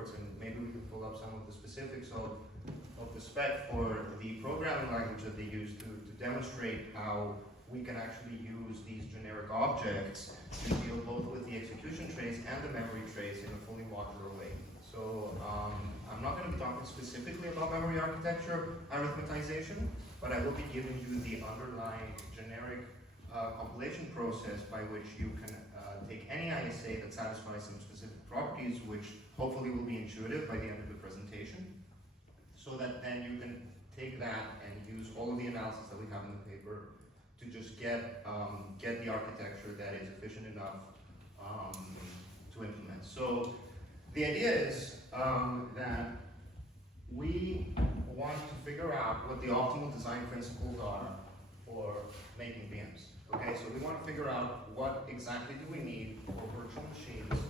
experts, and maybe we can pull up some of the specifics of the spec for the programming language that they use to demonstrate how we can actually use these generic objects to deal both with the execution trace and the memory trace in a fully modular way. So I'm not going to be talking specifically about memory architecture arithmetization, but I will be giving you the underlying generic compilation process by which you can take any ISA that satisfies some specific properties, which hopefully will be intuitive by the end of the presentation, so that then you can take that and use all of the analysis that we have in the paper to just get the architecture that is efficient enough to implement. So the idea is that we want to figure out what the optimal design principles are for making VMs. Okay, so we want to figure out what exactly do we need for virtual machines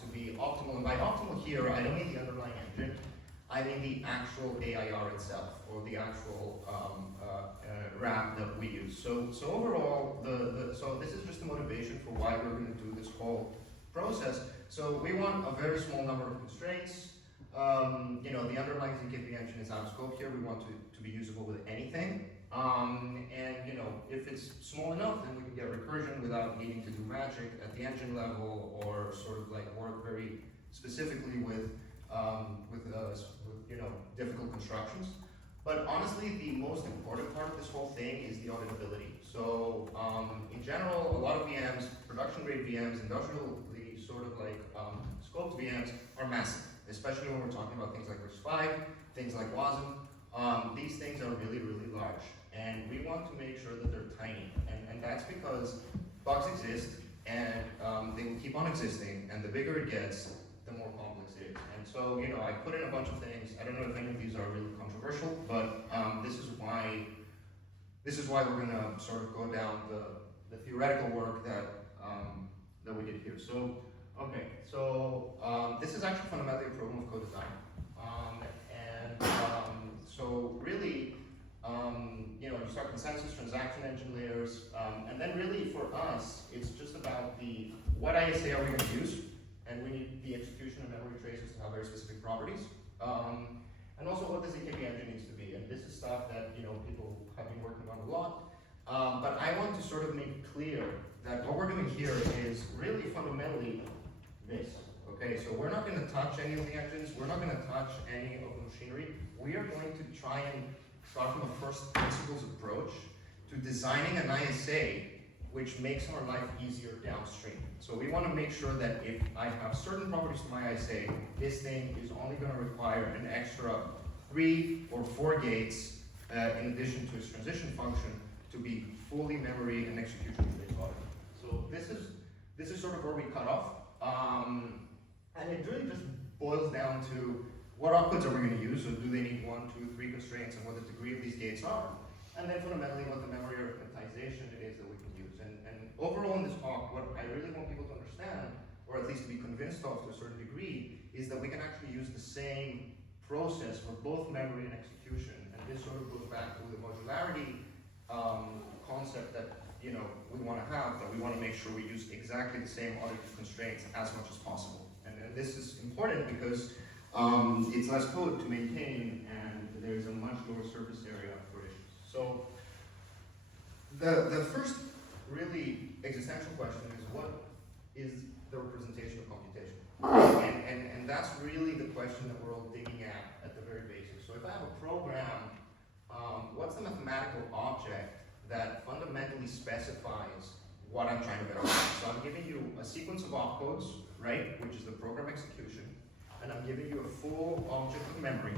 to be optimal. And by optimal here, I don't mean the underlying engine. I mean the actual AIR itself, or the actual RAM that we use. So overall, so this is just the motivation for why we're going to do this whole process. So we want a very small number of constraints. You know, the underlying ZKP engine is out of scope here. We want to be usable with anything. And you know, if it's small enough, then we can get recursion without needing to do magic at the engine level, or sort of like work very specifically with you know, difficult constructions. But honestly, the most important part of this whole thing is the auditability. So in general, a lot of VMs, production grade VMs, industrially sort of like scoped VMs are massive, especially when we're talking about things like RISC-V, things like WASM. These things are really, really large. And we want to make sure that they're tiny. And that's because bugs exist, and they will keep on existing, and the bigger it gets, the more complex it is. And so, you know, I put in a bunch of things. I don't know if any of these are really controversial, but this is why we're going to sort of go down the theoretical work that we did here. So, okay, so this is actually fundamentally a problem of co-design. So really, you know, you start consensus, transaction engine layers, and then really for us, it's just about what ISA are we going to use, and we need the execution and memory traces to have very specific properties, and also what the ZKP engine needs to be. And this is stuff that, you know, people have been working on a lot, but I want to sort of make clear that what we're doing here is really fundamentally this. Okay, so we're not going to touch any of the engines, we're not going to touch any of the machinery. We are going to try and start from a first principles approach to designing an ISA which makes our life easier downstream. So we want to make sure that if I have certain properties to my ISA, this thing is only going to require an extra 3 or 4 gates in addition to its transition function to be fully memory and execution trace audited. So this is sort of where we cut off. And it really just boils down to what outputs are we going to use. So do they need 1, 2, 3 constraints, and what the degree of these gates are. And then fundamentally what the memory arithmetization it is that we can use. And overall in this talk, what I really want people to understand, or at least to be convinced of to a certain degree, is that we can actually use the same process for both memory and execution. And this sort of goes back to the modularity concept that, you know, we want to have, that we want to make sure we use exactly the same audited constraints as much as possible. And this is important because it's less code to maintain, and there's a much lower surface area for issues. So the first really existential question is, what is the representation of computation? And that's really the question that we're all digging at the very basics. So if I have a program, what's the mathematical object that fundamentally specifies what I'm trying to verify? So I'm giving you a sequence of opcodes, right, which is the program execution, and I'm giving you a full object of memory.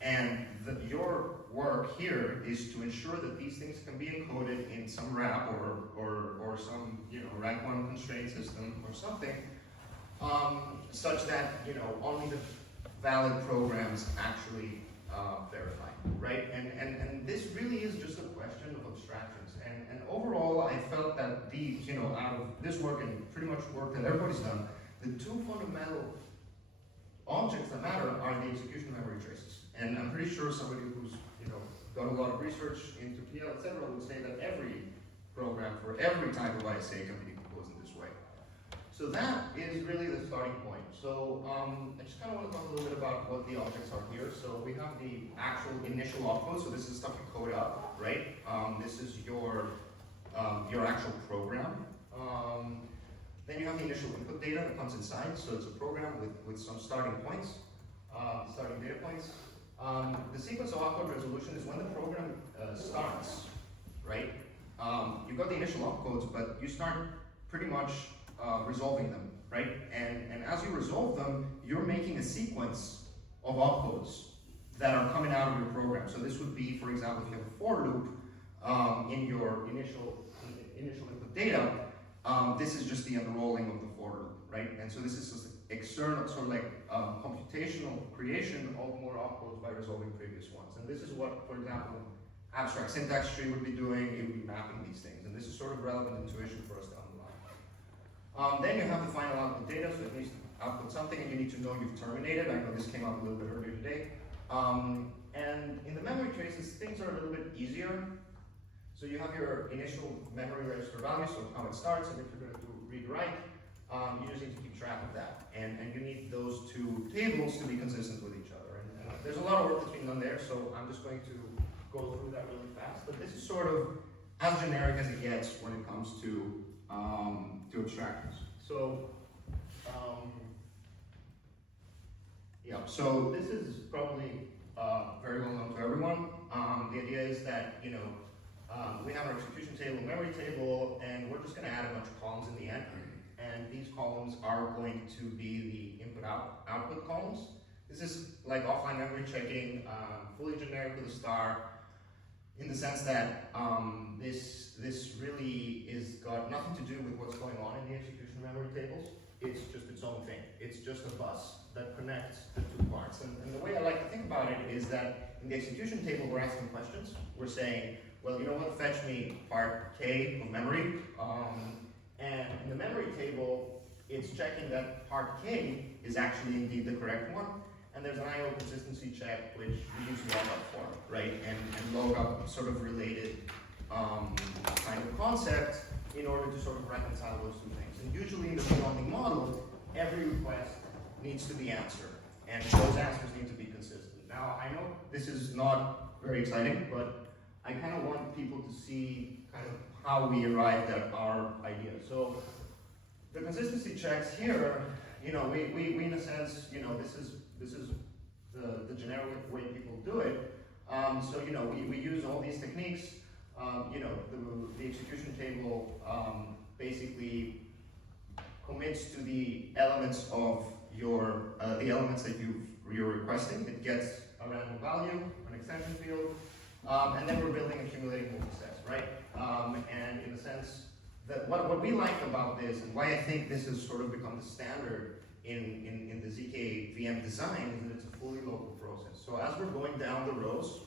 And your work here is to ensure that these things can be encoded in some wrap or some, you know, rank 1 constraint system or something, such that, you know, only the valid programs actually verify, right? And this really is just a question of abstractions. And overall, I felt that these, you know, out of this work and pretty much work that everybody's done, the 2 fundamental objects that matter are the execution memory traces. And I'm pretty sure somebody who's, you know, done a lot of research into PL, etc., would say that every program for every type of ISA can be composed in this way. So that is really the starting point. So I just kind of want to what the objects are here. So we have the actual initial opcode. So this is stuff you code up, right? This is your actual program. Then you have the initial input data that comes inside. So it's a program with some starting points, starting data points. The sequence of opcode resolution is when the program starts, right? You've got the initial opcodes, but you start pretty much resolving them, right? And as you resolve them, you're making a sequence of opcodes that are coming out of your program. So this would be, for example, if you have a for loop in your initial input data, this is just the unrolling of the for loop, right? And so this is just external, sort of like computational creation of more opcodes by resolving previous ones. And this is what, for example, abstract syntax tree would be doing. It would be mapping these things. And this is sort of relevant intuition for us down the line. Then you have the final output data, so it needs to output something, and you need to know you've terminated. I know this came up a little bit earlier today. And in the memory traces, things are a little bit easier. So you have your initial memory register value, so how it starts, and if you're going to do read-write, you just need to keep track of that. And you need those two tables to be consistent with each other. And there's a lot of work that's being done there, so I'm just going to go through that really fast. But this is sort of as generic as it gets when it comes to abstractors. So, yeah, so this is probably very well known to everyone. The idea is that, you know, we have our execution table, memory table, and we're just going to add a bunch of columns in the end. And these columns are going to be the input-output columns. This is like offline memory checking, fully generic with a star, in the sense that this really is got nothing to do with what's going on in the execution memory tables. It's just its own thing. It's just a bus that connects the two parts. And the way I like to think about it is that in the execution table, we're asking questions. We're saying, well, you know what, fetch me part K of memory. And in the memory table, it's checking that part K is actually indeed the correct one. And there's an I/O consistency check, which we use lookup for, right? And lookup sort of related kind of concept in order to sort of reconcile those two things. And usually in the read-only model, every request needs to be answered, and those answers need to be consistent. Now, I know this is not very exciting, but I kind of want people to see kind of how we arrived at our idea. So the consistency checks here, you know, we in a sense, you know, this is the generic way people do it. So, you know, we use all these techniques. You know, the execution table basically commits to the elements of your the elements that you're requesting. It gets a random value, an extension field, and then we're building accumulating multisets, right? And in a sense, that what we like about this, and why I think this has sort of become the standard in the ZK VM design, is that it's a fully local process. So as we're going down the rows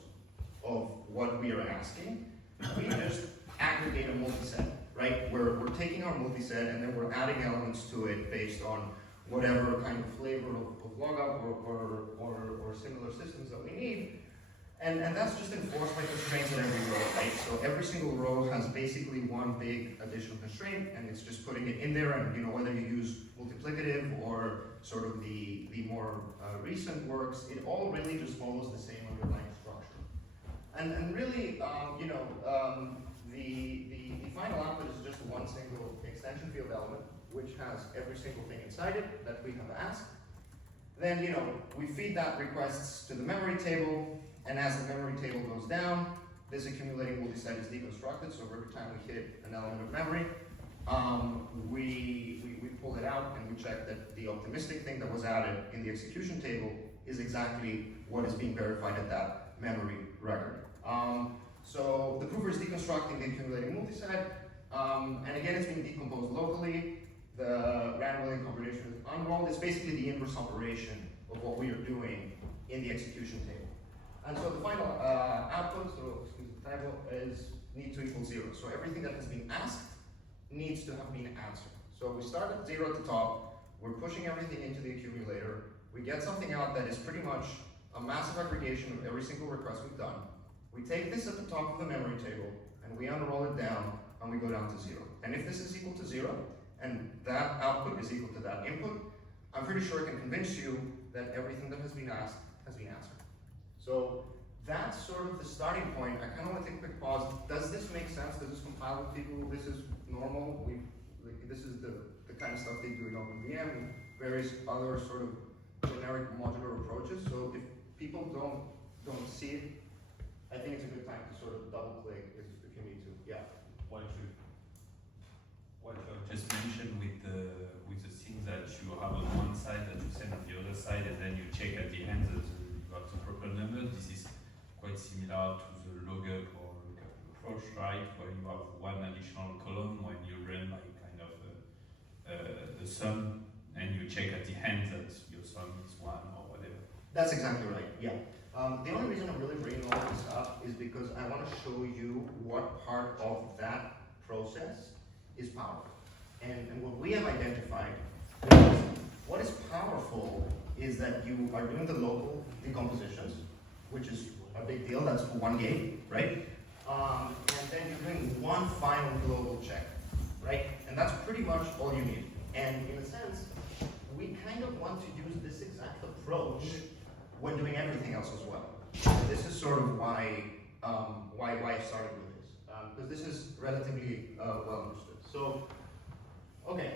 of what we are asking, we just aggregate a multiset, right? We're taking our multiset and then we're adding elements to it based on whatever kind of flavor of lookup or similar systems that we need. And that's just enforced by constraints at every row, right? So every single row has basically one big additional constraint, and it's just putting it in there. And you know, whether you use multiplicative or sort of the more recent works, it all really just follows the same underlying structure. And really, you know, the final output is just one single extension field element, which has every single thing inside it that we have asked. Then, you know, we feed that requests to the memory table. And as the memory table goes down, this accumulating multiset is deconstructed. So every time we hit an element of memory, we pull it out and we check that the optimistic thing that was added in the execution table is exactly what is being verified at that memory record. So the proofer is deconstructing the accumulating multiset, and again, it's being decomposed locally. The random William combination is unrolled. It's basically the inverse operation of what we are doing in the execution table. And so the final output, so excuse the typo, is need to equal 0. So everything that has been asked needs to have been answered. So we start at 0 at the top, we're pushing everything into the accumulator, we get something out that is pretty much a massive aggregation of every single request we've done. We take this at the top of the memory table, and we unroll it down, and we go down to 0. And if this is equal to 0, and that output is equal to that input, I'm pretty sure I can convince you that everything that has been asked has been answered. So that's sort of the starting point. I kind of want to take a quick pause. Does this make sense? Does this compile with people? This is normal. This is the kind of stuff they do in OpenVM and various other sort of generic modular approaches. So if people don't see it, I think it's a good time to sort of double click if you need to. Yeah. What you just mentioned with the things that you have on one side that you send on the other side, and then you check at the end that you have the proper number. This is quite similar to the lookup or lookup approach, right? Where you have one additional column when you run like kind of a sum, and you check at the end that your sum is 1 or whatever. That's exactly right. Yeah. The only reason I'm really bringing all this up is because I want to show you what part of that process is powerful. And what we have identified is what is powerful is that you are doing the local decompositions, which is a big deal. That's for one gate, right? And then you're doing one final global check, right? And that's pretty much all you need. And in a sense, we kind of want to use this exact approach when doing everything else as well. This is sort of why I started with this, because this is relatively well understood. So, okay.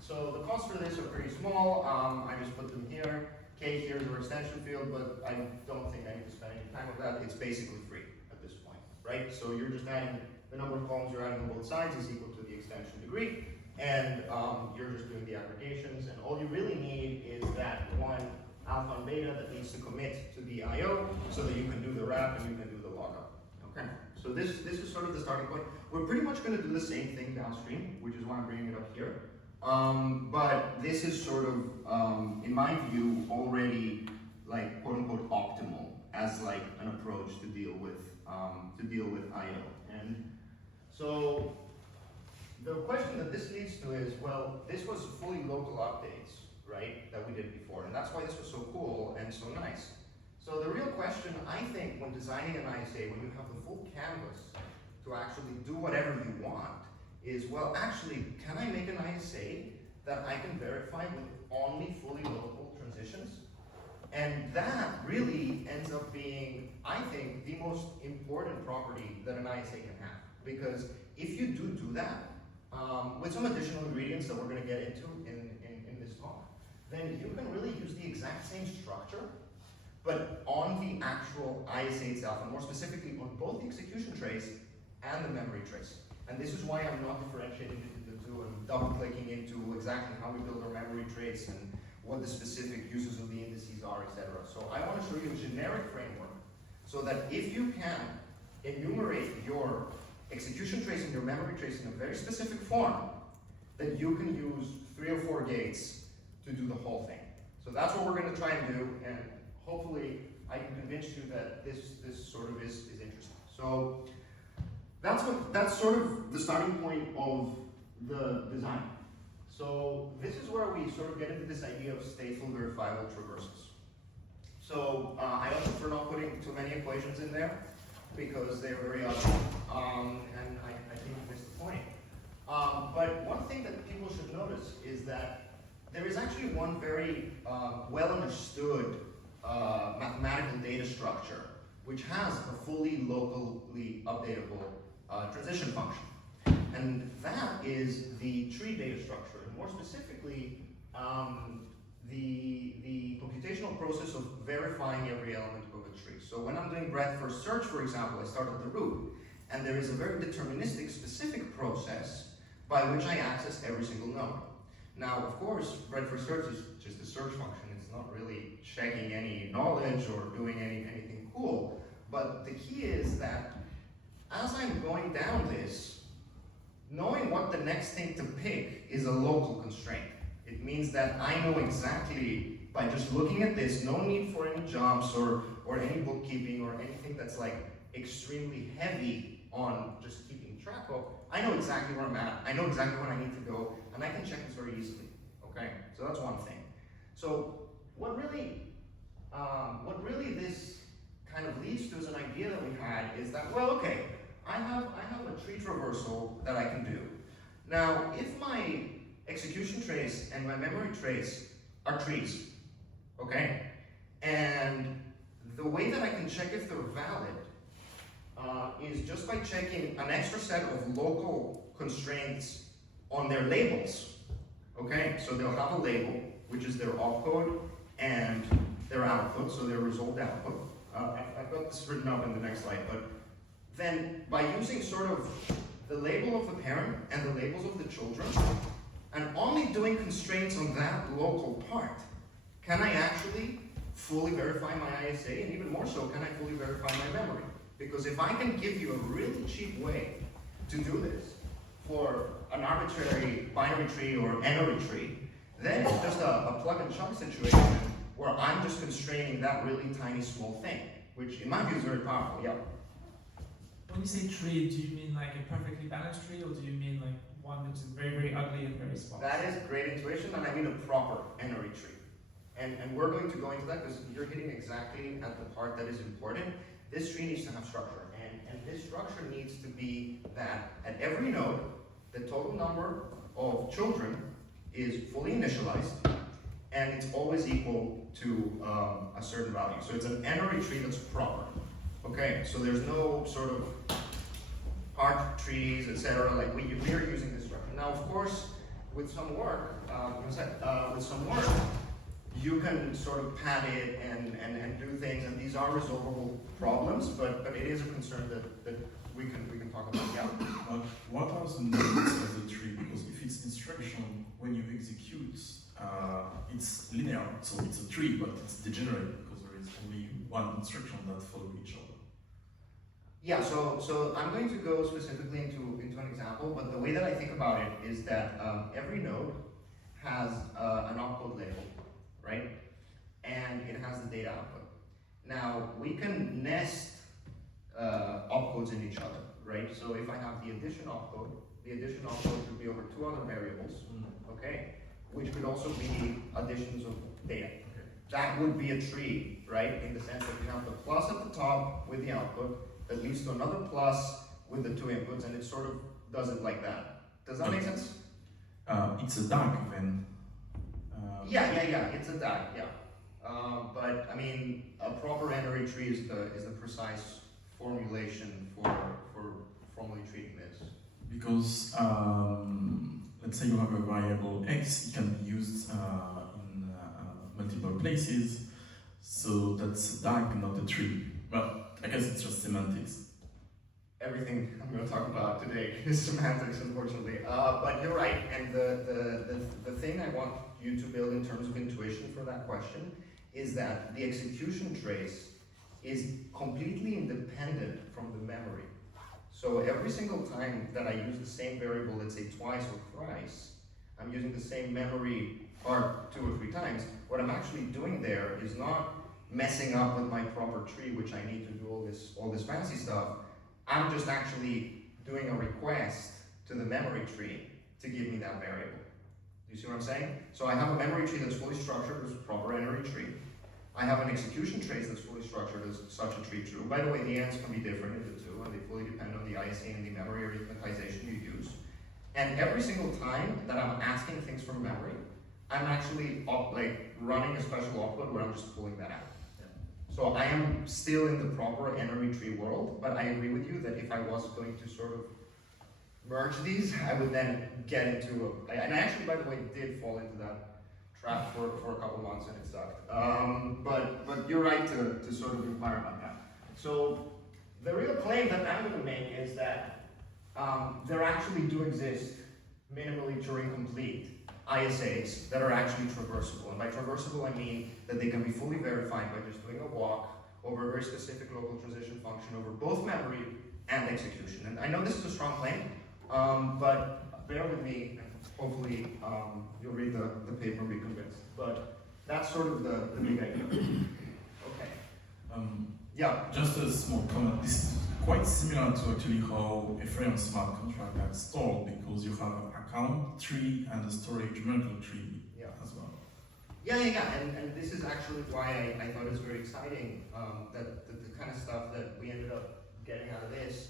So the costs for this are pretty small. I just put them here. K here is our extension field, but I don't think I need to spend any time with that. It's basically free at this point, right? So you're just adding the number of columns you're adding on both sides is equal to the extension degree, and you're just doing the aggregations, and all you really need is that one alpha and beta that needs to commit to the IO so that you can do the wrap and you can do the logup. Okay, so this is sort of the starting point. We're pretty much going to do the same thing downstream, which is why I'm bringing it up here. But this is sort of, in my view, already like quote unquote optimal as like an approach to deal with IO. And so the question that this leads to is, well, this was fully local updates, right, that we did before, and that's why this was so cool and so nice. So the real question, I think, when designing an ISA, when you have the full canvas to actually do whatever you want, is, well, actually, can I make an ISA that I can verify with only fully local transitions? And that really ends up being, I think, the most important property that an ISA can have. Because if you do that, with some additional ingredients that we're going to get into in this talk, then you can really use the exact same structure, but on the actual ISA itself, and more specifically on both the execution trace and the memory trace. And this is why I'm not differentiating between the two and double-clicking into exactly how we build our memory trace and what the specific uses of the indices are, etc. So I want to show you a generic framework so that if you can enumerate your execution trace and your memory trace in a very specific form, that you can use 3 or 4 gates to do the whole thing. So that's what we're going to try and do, and hopefully I can convince you that this sort of is interesting. So that's sort of the starting point of the design. So this is where we sort of get into this idea of stateful verifiable traversals. So I also for not putting too many equations in there because they're very ugly, and I think you missed the point. But one thing that people should notice is that there is actually one very well understood mathematical data structure which has a fully locally updatable transition function. And that is the tree data structure, and more specifically, the computational process of verifying every element of a tree. So when I'm doing breadth first search, for example, I start at the root, and there is a very deterministic specific process by which I access every single node. Now, of course, breadth first search is just a search function. It's not really checking any knowledge or doing anything cool. But the key is that as I'm going down this, knowing what the next thing to pick is a local constraint. It means that I know exactly, by just looking at this, no need for any jumps or any bookkeeping or anything that's like extremely heavy on just keeping track of. I know exactly where I'm at, I know exactly where I need to go, and I can check this very easily, okay? So that's one thing. So what really this kind of leads to is an idea that we had is that, well, okay, I have a tree traversal that I can do. Now, if my execution trace and my memory trace are trees, okay, And the way that I can check if they're valid is just by checking an extra set of local constraints on their labels. Okay, so they'll have a label, which is their opcode and their output, so their resolved output. I've got this written up in the next slide, but then by using sort of the label of the parent and the labels of the children, and only doing constraints on that local part, can I actually fully verify my ISA, and even more so, can I fully verify my memory? Because if I can give you a really cheap way to do this for an arbitrary binary tree or n-ary tree, then it's just a plug and chug situation where I'm just constraining that really tiny small thing, which in my view is very powerful, yeah. When you say tree, do you mean like a perfectly balanced tree, or do you mean like one which is very, very ugly and very small? That is great intuition, and I mean a proper n-ary tree. And we're going to go into that because you're hitting exactly at the part that is important. This tree needs to have structure, and this structure needs to be that at every node, the total number of children is fully initialized, and it's always equal to a certain value. So it's an n-ary tree that's proper. Okay, so there's no sort of part trees, etc. Like we are using this structure. Now, of course, with some work, you can sort of pad it and do things, and these are resolvable problems, but it is a concern that we can talk about. Yeah. But what are the nodes of the tree? Because if it's instruction, when you execute, it's linear, so it's a tree, but it's degenerate because there is only one instruction that follows each other. Yeah, so I'm going to go specifically into an example, but the way that I think about it is that every node has an opcode label, right? And it has the data output. Now, we can nest opcodes in each other, right? So if I have the addition opcode could be over two other variables, okay? Which could also be additions of data. Okay. That would be a tree, right? In the sense that you have the plus at the top with the output, that leads to another plus with the two inputs, and it sort of does it like that. Does that make sense? It's a DAG then. Yeah, it's a DAG, yeah. But I mean, a proper n-ary tree is the precise formulation for formally treating this. Because let's say you have a variable x, it can be used in multiple places, so that's a DAG, not a tree. Well, I guess it's just semantics. Everything I'm going to talk about today is semantics, unfortunately. But you're right, and the thing I want you to build in terms of intuition for that question is that the execution trace is completely independent from the memory. So every single time that I use the same variable, let's say twice or thrice, I'm using the same memory part 2 or 3 times. What I'm actually doing there is not messing up with my proper tree, which I need to do all this fancy stuff. I'm just actually doing a request to the memory tree to give me that variable. Do you see what I'm saying? So I have a memory tree that's fully structured as a proper n-ary tree. I have an execution trace that's fully structured as such a tree true. By the way, the ends can be different in the two, and they fully depend on the ISA and the memory arithmetization you use. And every single time that I'm asking things from memory, I'm actually running a special output where I'm just pulling that out. So I am still in the proper n-ary tree world, but I agree with you that if I was going to sort of merge these, I would then get into and I actually, by the way, did fall into that trap for a couple months and it sucked. But you're right to sort of inquire about that. So the real claim that I'm going to make is that there actually do exist minimally Turing complete ISAs that are actually traversable. And by traversable, I mean that they can be fully verified by just doing a walk over a very specific local transition function over both memory and execution. And I know this is a strong claim, but bear with me, and hopefully you'll read the paper and be convinced. But that's sort of the big idea. Okay. Yeah. Just a small comment. This is quite similar to actually how Ethereum smart contract are installed, because you have an account tree and a storage merkle tree as well. Yeah, and this is actually why I thought it was very exciting that the kind of stuff that we ended up getting out of this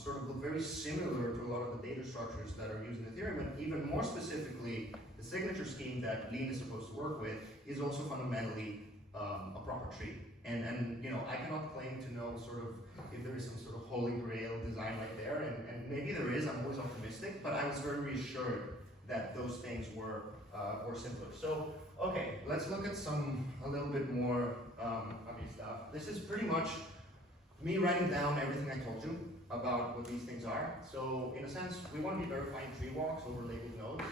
sort of look very similar to a lot of the data structures that are used in Ethereum, and even more specifically, the signature scheme that Lean is supposed to work with is also fundamentally a proper tree. And you know, I cannot claim to know sort of if there is some sort of holy grail design right there, and maybe there is. I'm always optimistic, but I was very reassured that those things were simpler. So okay, let's look at a little bit more obvious stuff. This is pretty much me writing down everything I told you about what these things are. So in a sense, we want to be verifying tree walks over labeled nodes,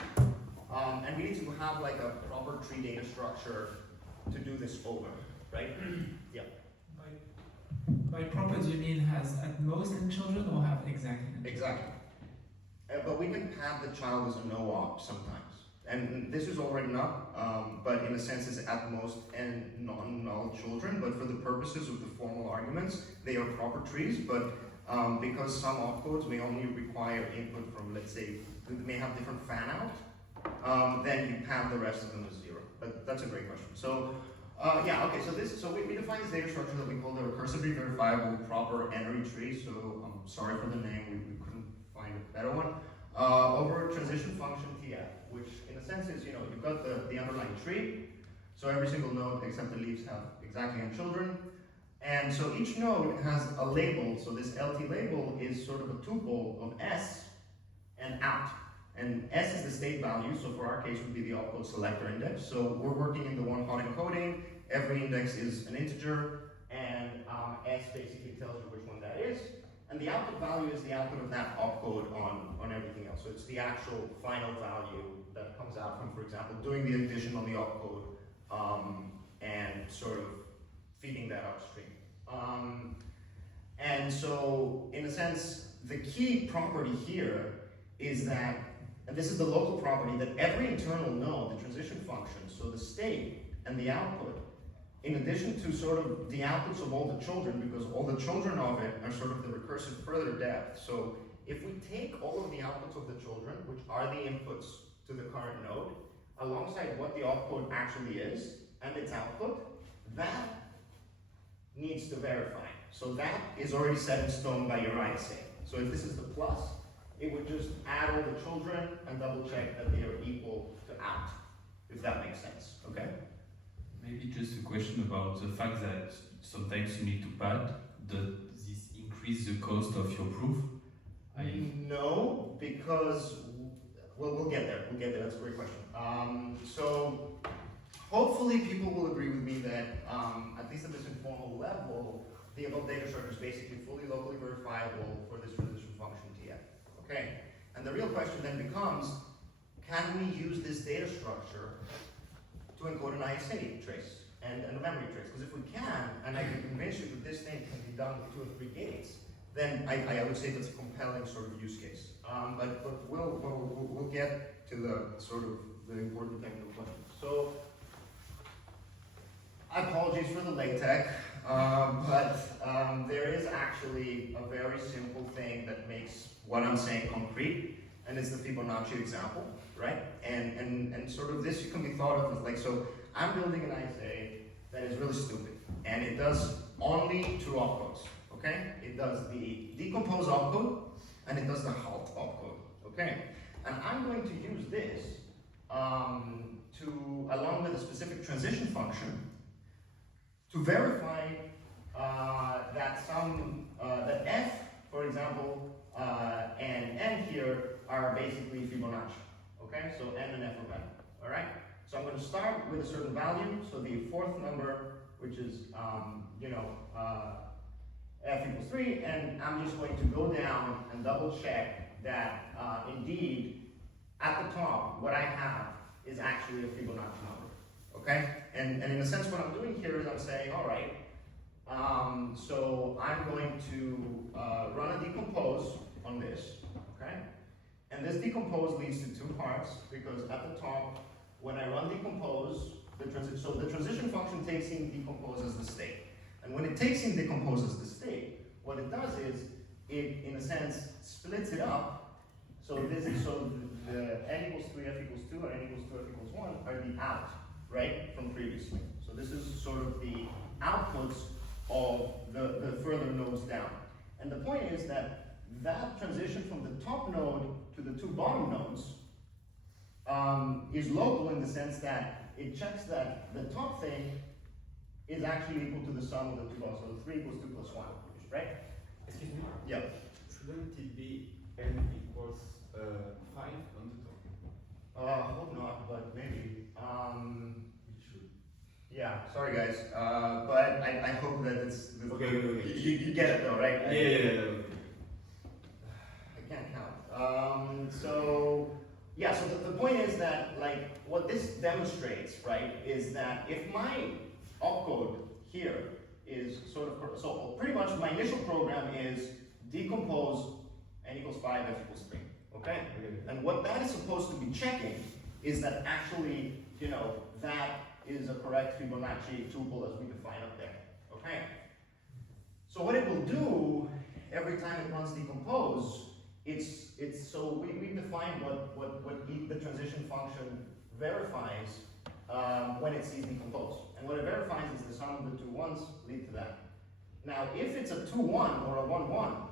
and we need to have like a proper tree data structure to do this over, right? Yeah. By proper, do you mean has at most n children or have exactly n children? Exactly. But we can have the child as a no-op sometimes. And this is all written up, but in a sense is at most n non-null children, but for the purposes of the formal arguments, they are proper trees, but because some opcodes may only require input from, let's say, they may have different fan out, then you have the rest of them as zero. But that's a great question. So, yeah, okay, so we define this data structure that we call the recursively verifiable proper n-ary tree, so I'm sorry for the name, we couldn't find a better one, over transition function TF, which in a sense is, you know, you've got the underlying tree, so every single node except the leaves have exactly n children, and so each node has a label, so this LT label is sort of a tuple of S and out. And S is the state value, so for our case would be the opcode selector index. So we're working in the one-hot encoding, every index is an integer, and S basically tells you which one that is. And the output value is the output of that opcode on everything else. So it's the actual final value that comes out from, for example, doing the addition on the opcode and sort of feeding that upstream. And so, in a sense, the key property here is that, and this is the local property, that every internal node, the transition function, so the state and the output, in addition to sort of the outputs of all the children, because all the children of it are sort of the recursive further depth. So if we take all of the outputs of the children, which are the inputs to the current node, alongside what the opcode actually is and its output, that needs to verify. So that is already set in stone by your ISA. So if this is the plus, it would just add all the children and double check that they are equal to out, if that makes sense, okay? Maybe just a question about the fact that sometimes you need to pad. Does this increase the cost of your proof? No, because, well, we'll get there, that's a great question. So, hopefully people will agree with me that, at least at this informal level, the above data structure is basically fully locally verifiable for this transition function TF, okay? And the real question then becomes, can we use this data structure to encode an ISA trace and a memory trace? Because if we can, and I can convince you that this thing can be done with 2 or 3 gates, then I would say that's a compelling sort of use case. But we'll get to the sort of the important technical questions. So, apologies for the late tech, but there is actually a very simple thing that makes what I'm saying concrete, and it's the Fibonacci example, right? And sort of this can be thought of as like, so I'm building an ISA that is really stupid, and it does only 2 opcodes, okay? It does the decompose opcode, and it does the halt opcode, okay? And I'm going to use this along with a specific transition function, to verify that F, for example, and N here are basically Fibonacci. Okay, so N and F are better. All right. So I'm going to start with a certain value. So the 4th number, which is F equals 3, and I'm just going to go down and double check that indeed at the top what I have is actually a Fibonacci number. Okay, and in a sense what I'm doing here is I'm saying, all right, so I'm going to run a decompose on this, okay? And this decompose leads to 2 parts, because at the top, when I run decompose, so the transition function takes in decompose as the state. And when it takes in decompose as the state, what it does is, it, in a sense, splits it up. So the n equals 3, f equals 2, or n equals 2, f equals 1 are the out, right, from previously. So this is sort of the outputs of the further nodes down. And the point is that transition from the top node to the 2 bottom nodes is local in the sense that it checks that the top thing is actually equal to the sum of the two values. So 3 equals 2 plus 1, right? Excuse me? Yeah. Shouldn't it be n equals 5 on the top? Hope not, but maybe. It should. Yeah, sorry guys, but I hope that it's, Okay. you get it though, right? Yeah. I can't count. So the point is that, like, what this demonstrates, right, is that if my opcode here is sort of, so pretty much my initial program is decompose n equals 5, f equals 3, okay? And what that is supposed to be checking is that actually, you know, that is a correct Fibonacci tuple as we define up there, okay? So what it will do every time it runs decompose, so we define what the transition function verifies when it sees decompose. And what it verifies is the sum of the two ones lead to that. Now, if it's a 2-1 or a 1-1,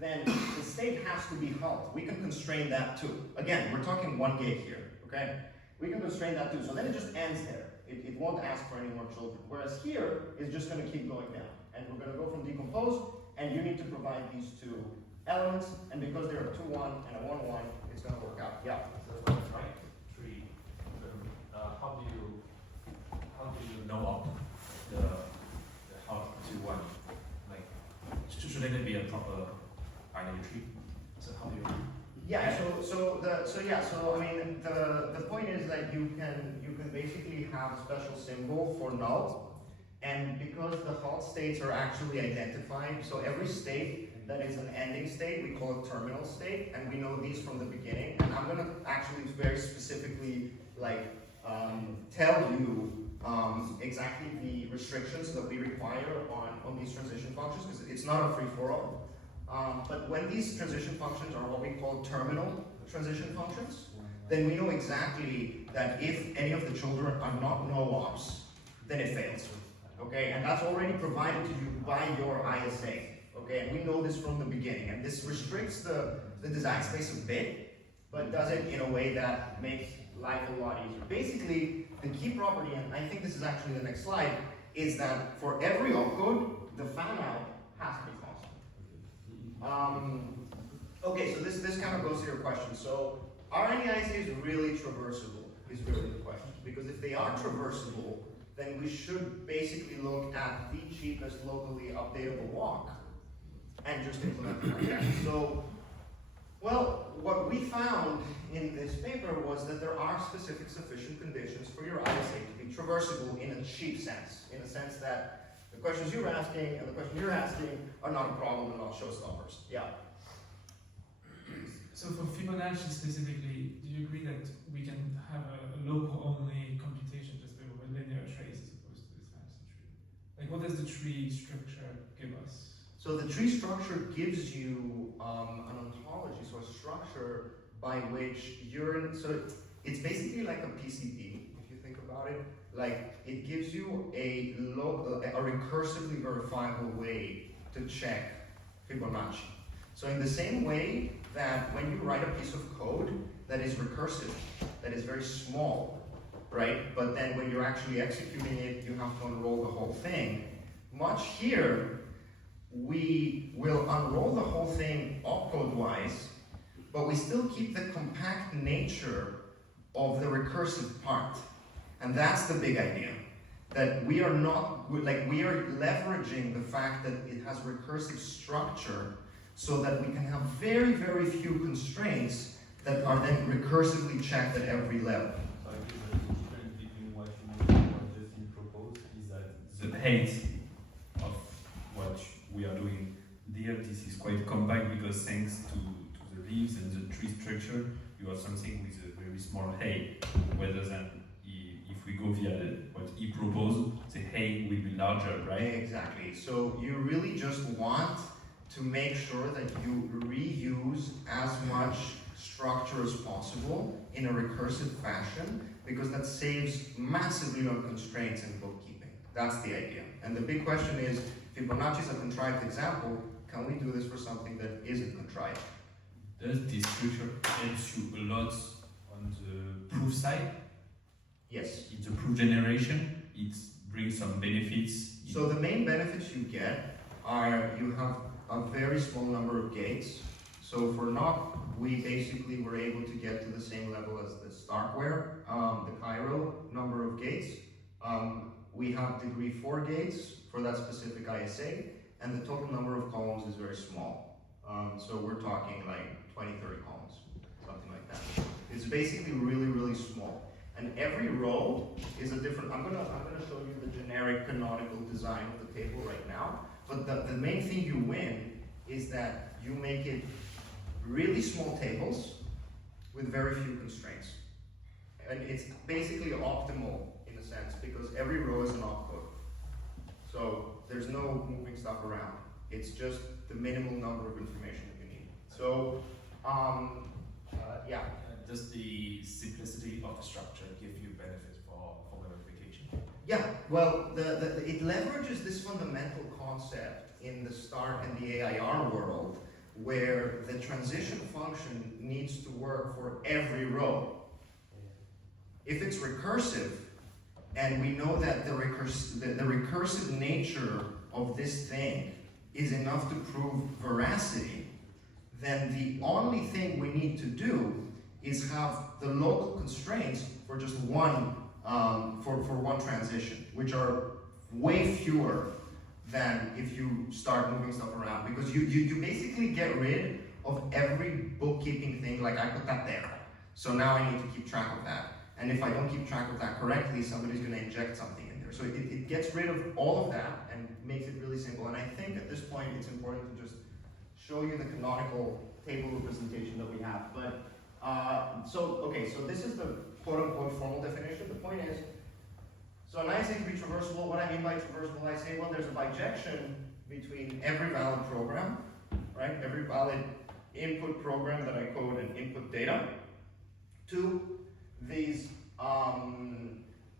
then the state has to be halt. We can constrain that too. Again, we're talking 1 gig here, okay? We can constrain that too. So then it just ends there. It won't ask for any more children. Whereas here, it's just going to keep going down. And we're going to go from decompose, and you need to provide these two elements. And because they're a 2-1 and a 1-1, it's going to work out. Yeah. So on the right tree, how do you know up the how to one? Like, shouldn't it be a proper binary tree? So how do you? Yeah. So I mean, the point is that you can basically have a special symbol for null, and because the halt states are actually identified, so every state that is an ending state, we call it terminal state, and we know these from the beginning. And I'm going to actually very specifically tell you exactly the restrictions that we require on these transition functions, because it's not a free-for-all. But when these transition functions are what we call terminal transition functions, then we know exactly that if any of the children are not no-ops, then it fails. Okay, and that's already provided to you by your ISA. Okay, and we know this from the beginning, and this restricts the design space a bit, but does it in a way that makes life a lot easier. Basically, the key property, and I think this is actually the next slide, is that for every opcode, the fan out has to be constant. Okay, so this kind of goes to your question. So, are any ISAs really traversable? Is really the question. Because if they are traversable, then we should basically look at the cheapest locally updatable walk and just implement it like that. So, well, what we found in this paper was that there are specific sufficient conditions for your ISA to be traversable in a cheap sense, in a sense that the questions you're asking and the question you're asking are not a problem and not showstoppers. Yeah. So for Fibonacci specifically, do you agree that we can have a local-only computation just with a linear trace as opposed to this fancy tree? Like, what does the tree structure give us? So the tree structure gives you an ontology, so a structure by which it's basically like a PCB, if you think about it. Like, it gives you a recursively verifiable way to check Fibonacci. So in the same way that when you write a piece of code that is recursive, that is very small, right? But then when you're actually executing it, you have to unroll the whole thing. Much here, we will unroll the whole thing opcode-wise, but we still keep the compact nature of the recursive part. And that's the big idea. That we are leveraging the fact that it has recursive structure so that we can have very, very few constraints that are then recursively checked at every level. So I guess the difference between what you and what Justin proposed is that the height of what we are doing there, this is quite compact because thanks to the leaves and the tree structure, you have something with a very small height, rather than if we go via what he proposed, the height will be larger, right? Exactly. So you really just want to make sure that you reuse as much structure as possible in a recursive fashion, because that saves massively on constraints in bookkeeping. That's the idea. And the big question is, Fibonacci is a contrived example. Can we do this for something that isn't contrived? Does this structure help you a lot on the proof side? Yes. In the proof generation, it's brings some benefits. So the main benefits you get are you have a very small number of gates. So for NOC, we basically were able to get to the same level as the Starkware, the Cairo number of gates. We have degree 4 gates for that specific ISA, and the total number of columns is very small. So we're talking like 20, 30 columns, something like that. It's basically really, really small. And every row is a different, I'm gonna show you the generic canonical design of the table right now. But the main thing you win is that you make it really small tables with very few constraints. And it's basically optimal in a sense because every row is an opcode. So there's no moving stuff around. It's just the minimal number of information that you need. So, yeah. Does the simplicity of the structure give you benefits for verification? Yeah, well, it leverages this fundamental concept in the Start and the AIR world where the transition function needs to work for every row. If it's recursive, and we know that the recursive nature of this thing is enough to prove veracity, then the only thing we need to do is have the local constraints for just one, for one transition, which are way fewer than if you start moving stuff around, because you basically get rid of every bookkeeping thing, like I put that there, so now I need to keep track of that. And if I don't keep track of that correctly, somebody's gonna inject something in there. So it gets rid of all of that and makes it really simple. And I think at this point, it's important to just show you the canonical table representation that we have. But, so this is the quote-unquote formal definition. The point is, so an ISA can be traversable. What I mean by traversable, I say, well, there's a bijection between every valid program, right? Every valid input program that I code and input data to these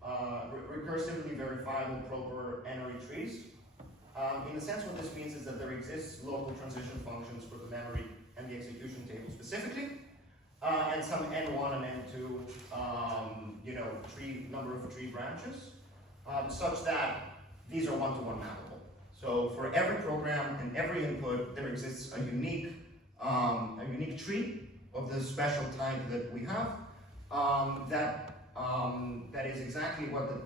recursively verifiable proper n-ary trees. In a sense, what this means is that there exists local transition functions for the memory and the execution table specifically, and some n1 and n2, number of tree branches, such that these are one-to-one mappable. So for every program and every input, there exists a unique tree of the special type that we have. That is exactly what the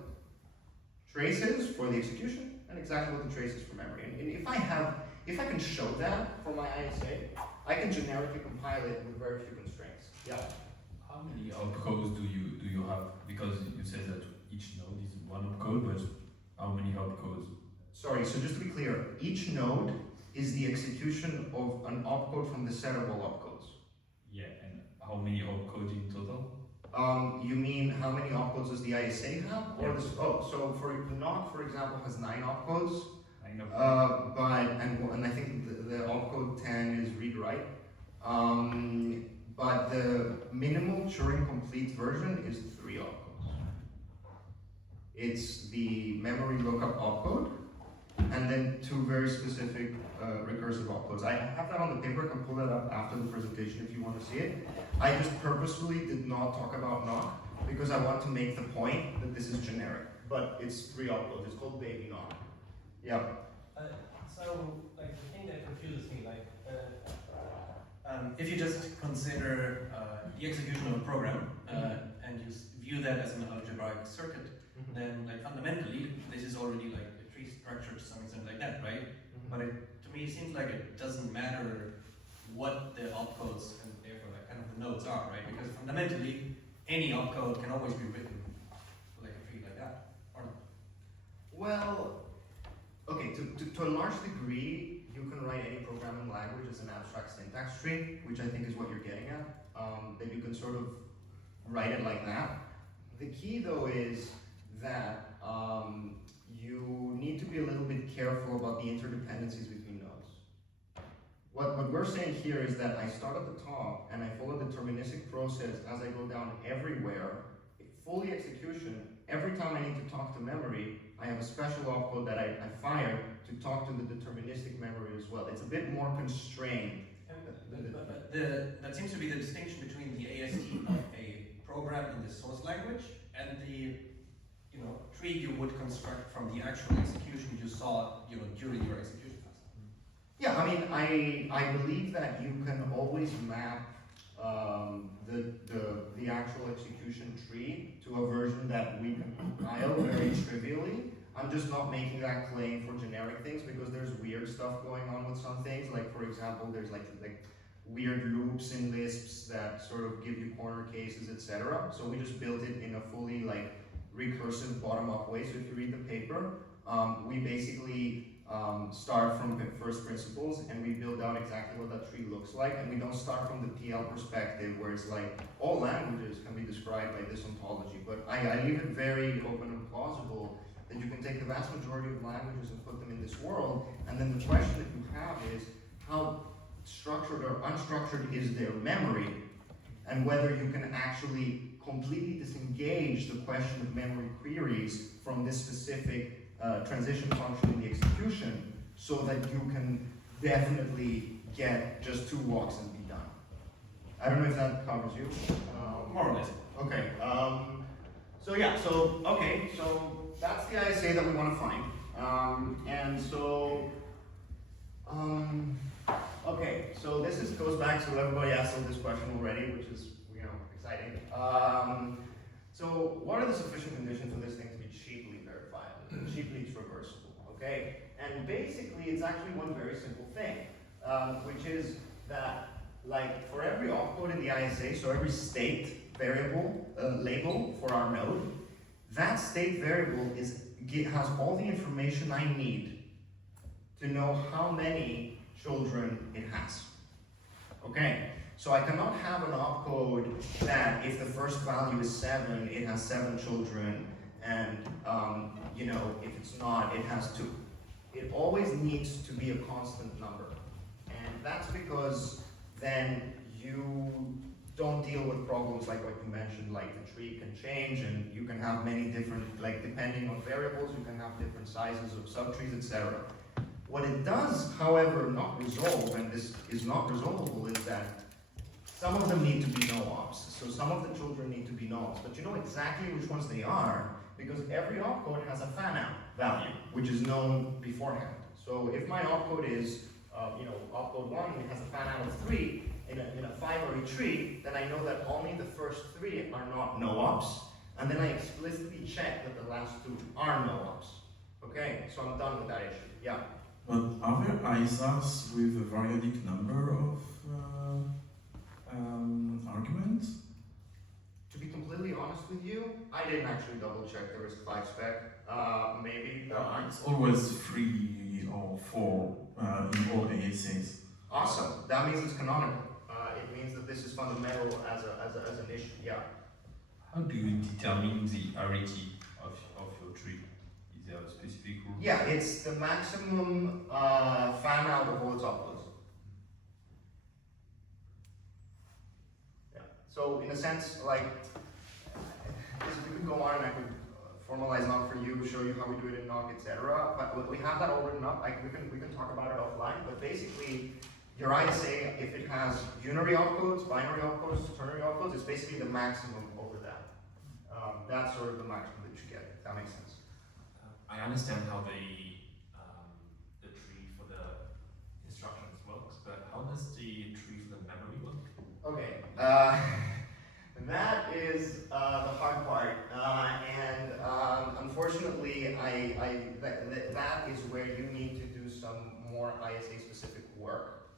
trace is for the execution and exactly what the trace is for memory. And if I can show that for my ISA, I can generically compile it with very few constraints. Yeah. How many opcodes do you have? Because you said that each node is one opcode, but how many opcodes? Sorry, so just to be clear, each node is the execution of an opcode from the set of all opcodes. Yeah, and how many opcodes in total? You mean how many opcodes does the ISA have? Or this, so for NOC, for example, has 9 opcodes. 9 opcodes. And I think the opcode 10 is read-write. But the minimal Turing complete version is 3 opcodes. It's the memory lookup opcode, and then 2 very specific recursive opcodes. I have that on the paper. I can pull that up after the presentation if you want to see it. I just purposefully did not talk about NOC because I want to make the point that this is generic, but it's 3 opcodes. It's called baby NOC. Yeah. So, like, the thing that confuses me, like, if you just consider the execution of a program and you view that as an algebraic circuit, then, like, fundamentally, this is already like a tree structure to some extent like that, right? But to me, it seems like it doesn't matter what the opcodes and therefore like kind of the nodes are, right? Because fundamentally, any opcode can always be written like a tree like that, or not? Well, okay, to a large degree, you can write any programming language as an abstract syntax tree, which I think is what you're getting at, that you can sort of write it like that. The key, though, is that you need to be a little bit careful about the interdependencies between nodes. What we're saying here is that I start at the top and I follow the deterministic process as I go down everywhere, fully execution. Every time I need to talk to memory, I have a special opcode that I fire to talk to the deterministic memory as well. It's a bit more constrained. But that seems to be the distinction between the AST of a program in the source language and the tree you would construct from the actual execution you saw, during your execution phase. Yeah, I mean, I believe that you can always map the actual execution tree to a version that we can compile very trivially. I'm just not making that claim for generic things because there's weird stuff going on with some things. Like for example, there's like weird loops in Lisps that sort of give you corner cases, etc. So we just built it in a fully like recursive bottom-up way. So if you read the paper, we basically start from the first principles and we build out exactly what that tree looks like, and we don't start from the PL perspective where it's like all languages can be described by this ontology, but I leave it very open and plausible that you can take the vast majority of languages and put them in this world, and then the question that you have is how structured or unstructured is their memory, and whether you can actually completely disengage the question of memory queries from this specific transition function in the execution, so that you can definitely get just 2 walks and be done. I don't know if that covers you. More or less. Okay. So yeah. So that's the ISA that we want to find. Okay. So this goes back to everybody asked this question already, which is exciting. So what are the sufficient conditions for this thing to be cheaply verifiable, cheaply traversable? Okay. And basically, it's actually one very simple thing, which is that, like, for every opcode in the ISA, so every state variable label for our node, that state variable has all the information I need to know how many children it has. Okay, so I cannot have an opcode that if the first value is 7, it has 7 children, and if it's not, it has 2. It always needs to be a constant number, and that's because then you don't deal with problems like what you mentioned, like the tree can change, and you can have many different, like depending on variables, you can have different sizes of subtrees, etc. What it does, however, not resolve, and this is not resolvable, is that some of them need to be no-ops. So some of the children need to be no-ops, but you know exactly which ones they are, because every opcode has a fan-out value, which is known beforehand. So if my opcode is, opcode 1, it has a fan-out of 3 in a 5-array tree, then I know that only the first 3 are not no-ops, and then I explicitly check that the last 2 are no-ops. Okay, so I'm done with that issue. Yeah. But are there ISAs with a variadic number of arguments? To be completely honest with you, I didn't actually double check the RISC-V spec. Maybe. It's always 3 or 4 in all ASAs. Awesome. That means it's canonical. It means that this is fundamental as an issue. Yeah. How do you determine the arity of your tree? Is there a specific rule? Yeah, it's the maximum fan out of all its uploads. Yeah. So in a sense, like, we could go on and I could formalize Knock for you, show you how we do it in Knock, etc. But we have that all written up. Like we can talk about it offline. But basically, your ISA, if it has unary opcodes, binary opcodes, ternary opcodes, it's basically the maximum over that. That's sort of the maximum that you get. If that makes sense. I understand how the tree for the instructions works, but how does the tree for the memory work? Okay, that is the hard part, and unfortunately, that is where you need to do some more ISA-specific work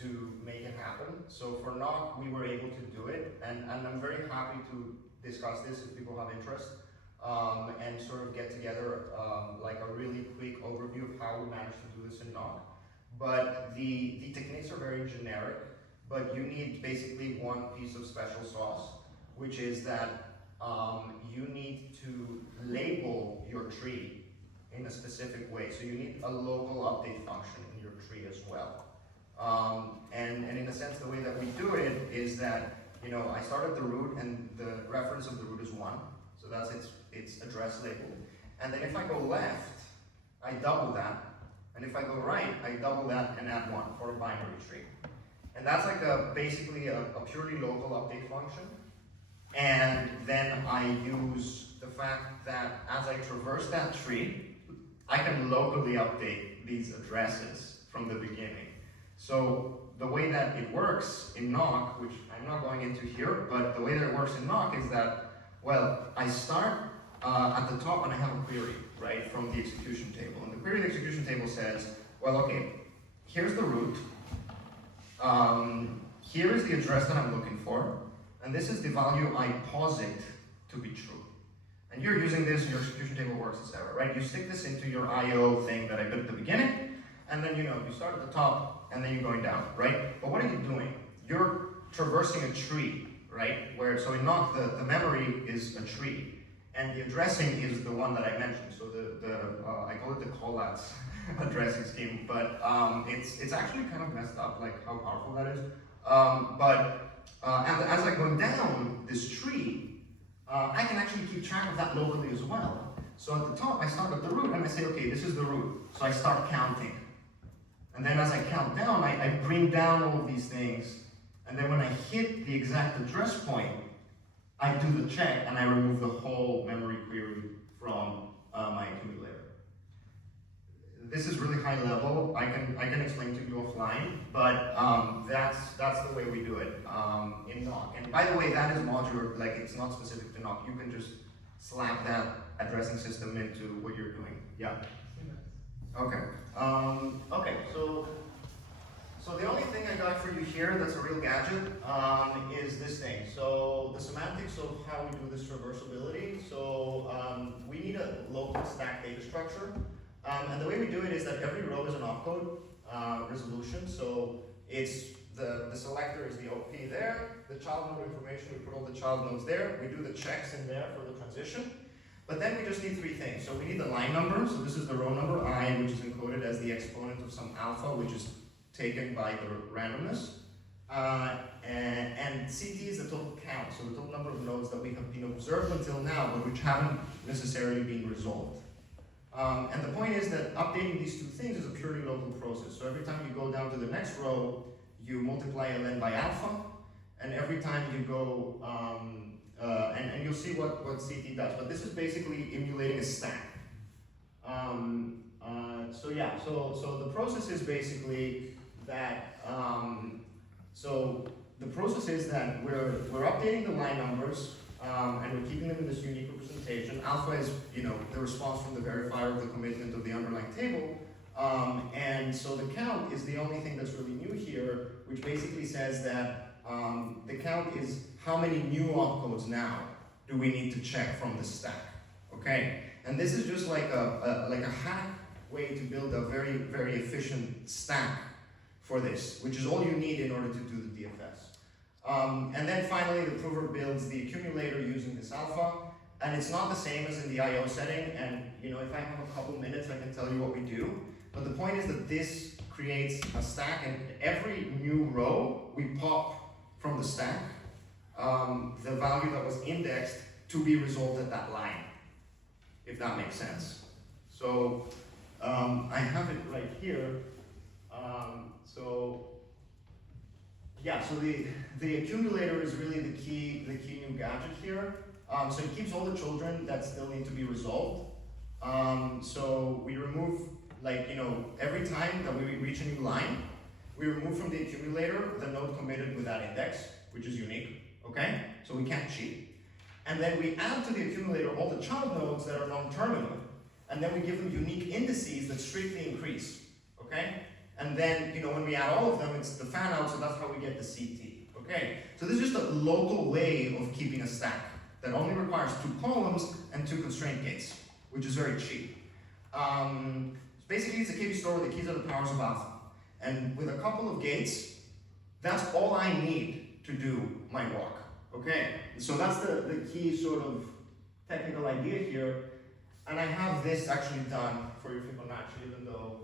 to make it happen. So for Knock, we were able to do it, and I'm very happy to discuss this if people have interest. And sort of get together like a really quick overview of how we managed to do this in Knock. But the techniques are very generic, but you need basically one piece of special sauce, which is that you need to label your tree in a specific way. So you need a local update function in your tree as well. And in a sense, the way that we do it is that, I start at the root, and the reference of the root is 1. So that's its address label. And then if I go left, I double that. And if I go right, I double that and add 1 for a binary tree. And that's like basically a purely local update function. And then I use the the fact that as I traverse that tree, I can locally update these addresses from the beginning. So the way that it works in Knock, which I'm not going into here, but the way that it works in Knock is that, well, I start at the top and I have a query, right, from the execution table. And the query of the execution table says, well, okay, here's the root, here is the address that I'm looking for, and this is the value I posit to be true. And you're using this, and your execution table works, etc., right? You stick this into your I/O thing that I did at the beginning, and then, you know, you start at the top, and then you're going down, right? But what are you doing? You're traversing a tree, right? Where, so in Knock, the memory is a tree, and the addressing is the one that I mentioned. So I call it the collats addressing scheme, but it's actually kind of messed up, like how powerful that is. And as I'm going down this tree, I can actually keep track of that locally as well. So at the top, I start at the root, and I say, okay, this is the root. So I start counting. And then as I count down, I bring down all of these things, and then when I hit the exact address point, I do the check, and I remove the whole memory query from my accumulator. This is really high level. I can explain to you offline, but that's the way we do it in Knock. And by the way, that is modular. Like, it's not specific to Knock. You can just slap that addressing system into what you're doing. Yeah. Okay. Okay. So the only thing I got for you here that's a real gadget is this thing. So the semantics of how we do this traversability. So we need a local stack data structure. And the way we do it is that every row is an opcode resolution. So it's the selector is the OP there, the child node information, we put all the child nodes there, we do the checks in there for the transition. But then we just need three things. So we need the line number, so this is the row number I, which is encoded as the exponent of some alpha, which is taken by the randomness. And CT is the total count, so the total number of nodes that we have been observed until now, but which haven't necessarily been resolved. And the point is that updating these two things is a purely local process. So every time you go down to the next row, you multiply ln by alpha, and every time you go, and you'll see what CT does. But this is basically emulating a stack. So the process is basically that. So the process is that we're updating the line numbers. And we're keeping them in this unique representation. Alpha is, you know, the response from the verifier of the commitment of the underlying table. And so the count is the only thing that's really new here, which basically says that the count is how many new opcodes now do we need to check from the stack, okay? And this is just like a hack way to build a very, very efficient stack for this, which is all you need in order to do the DFS. And then finally, the prover builds the accumulator using this alpha, and it's not the same as in the I/O setting. And you know, if I have a couple minutes, I can tell you what we do. But the point is that this creates a stack, and every new row we pop from the stack the value that was indexed to be resolved at that line, if that makes sense. So I have it right here. Yeah, so the accumulator is really the key new gadget here. So it keeps all the children that still need to be resolved. So we remove, like, you know, every time that we reach a new line, we remove from the accumulator the node committed with that index, which is unique, okay? So we can't cheat. And then we add to the accumulator all the child nodes that are non-terminal, and then we give them unique indices that strictly increase, okay? And then, you know, when we add all of them, it's the fan out, so that's how we get the CT, okay? So this is just a local way of keeping a stack that only requires 2 columns and 2 constraint gates, which is very cheap. Basically, it's a KB store where the keys are the powers of alpha. And with a couple of gates, that's all I need to do my walk, okay? So that's the key sort of technical idea here. And I have this actually done for your Fibonacci, even though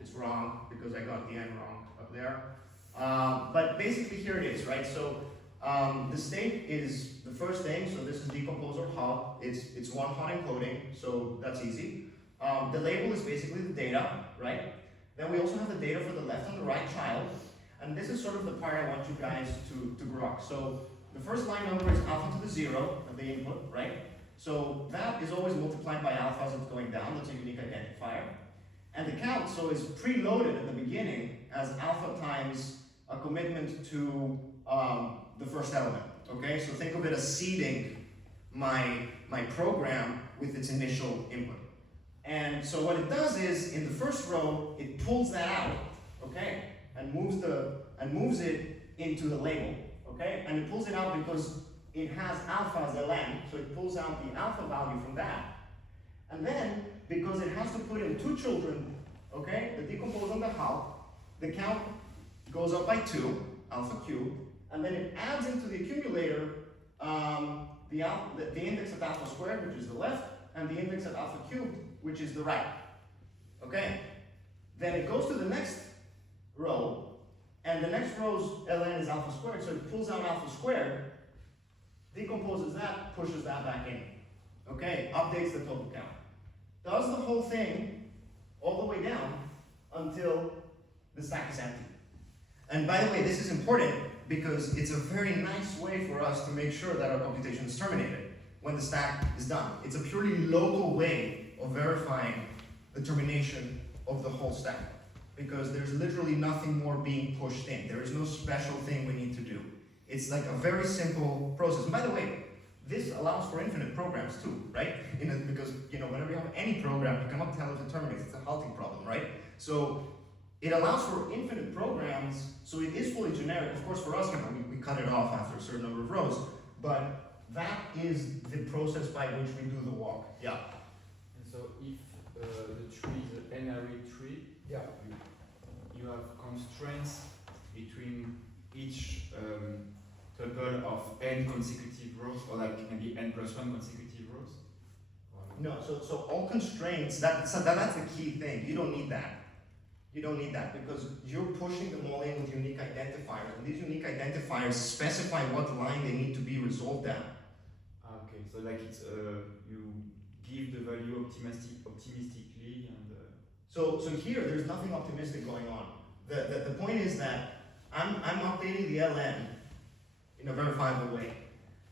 it's wrong because I got the N wrong up there. But basically here it is, right? So the state is the first thing. So this is decomposer hub. It's one hot encoding, so that's easy. The label is basically the data, right? Then we also have the data for the left and the right child. And this is sort of the part I want you guys to grok. So the first line number is alpha to the 0 of the input, right? So that is always multiplied by alpha as it's going down, that's a unique identifier. And the count, so is preloaded at the beginning as alpha times a commitment to the first element, okay? So think of it as seeding my program with its initial input. And so what it does is, in the first row, it pulls that out, okay? And moves it into the label, okay? And it pulls it out because it has alpha as ln, so it pulls out the alpha value from that. And then, because it has to put in 2 children, okay, that decompose on the count goes up by 2, alpha cubed, and then it adds into the accumulator the index of alpha squared, which is the left, and the index of alpha cubed, which is the right. Okay? Then it goes to the next row, and the next row's ln is alpha squared, so it pulls out alpha squared, decomposes that, pushes that back in. Okay? Updates the total count. Does the whole thing all the way down until the stack is empty. And by the way, this is important because it's a very nice way for us to make sure that our computation is terminated when the stack is done. It's a purely local way of verifying the termination of the whole stack, because there's literally nothing more being pushed in. There is no special thing we need to do. It's like a very simple process. And by the way, this allows for infinite programs too, right? Because whenever you have any program, you cannot tell if it terminates. It's a halting problem, right? So it allows for infinite programs, so it is fully generic. Of course, for us, we cut it off after a certain number of rows, but that is the process by which we do the walk. Yeah. And so if the tree is an n-array tree, Yeah. you have constraints between each tuple of n consecutive rows, or like maybe n plus 1 consecutive rows? No, so all constraints, that's the key thing. You don't need that. You don't need that because you're pushing them all in with unique identifiers, and these unique identifiers specify what line they need to be resolved at. Okay, so like it's you give the value optimistically and. So here there's nothing optimistic going on. The point is that I'm updating the ln in a verifiable way,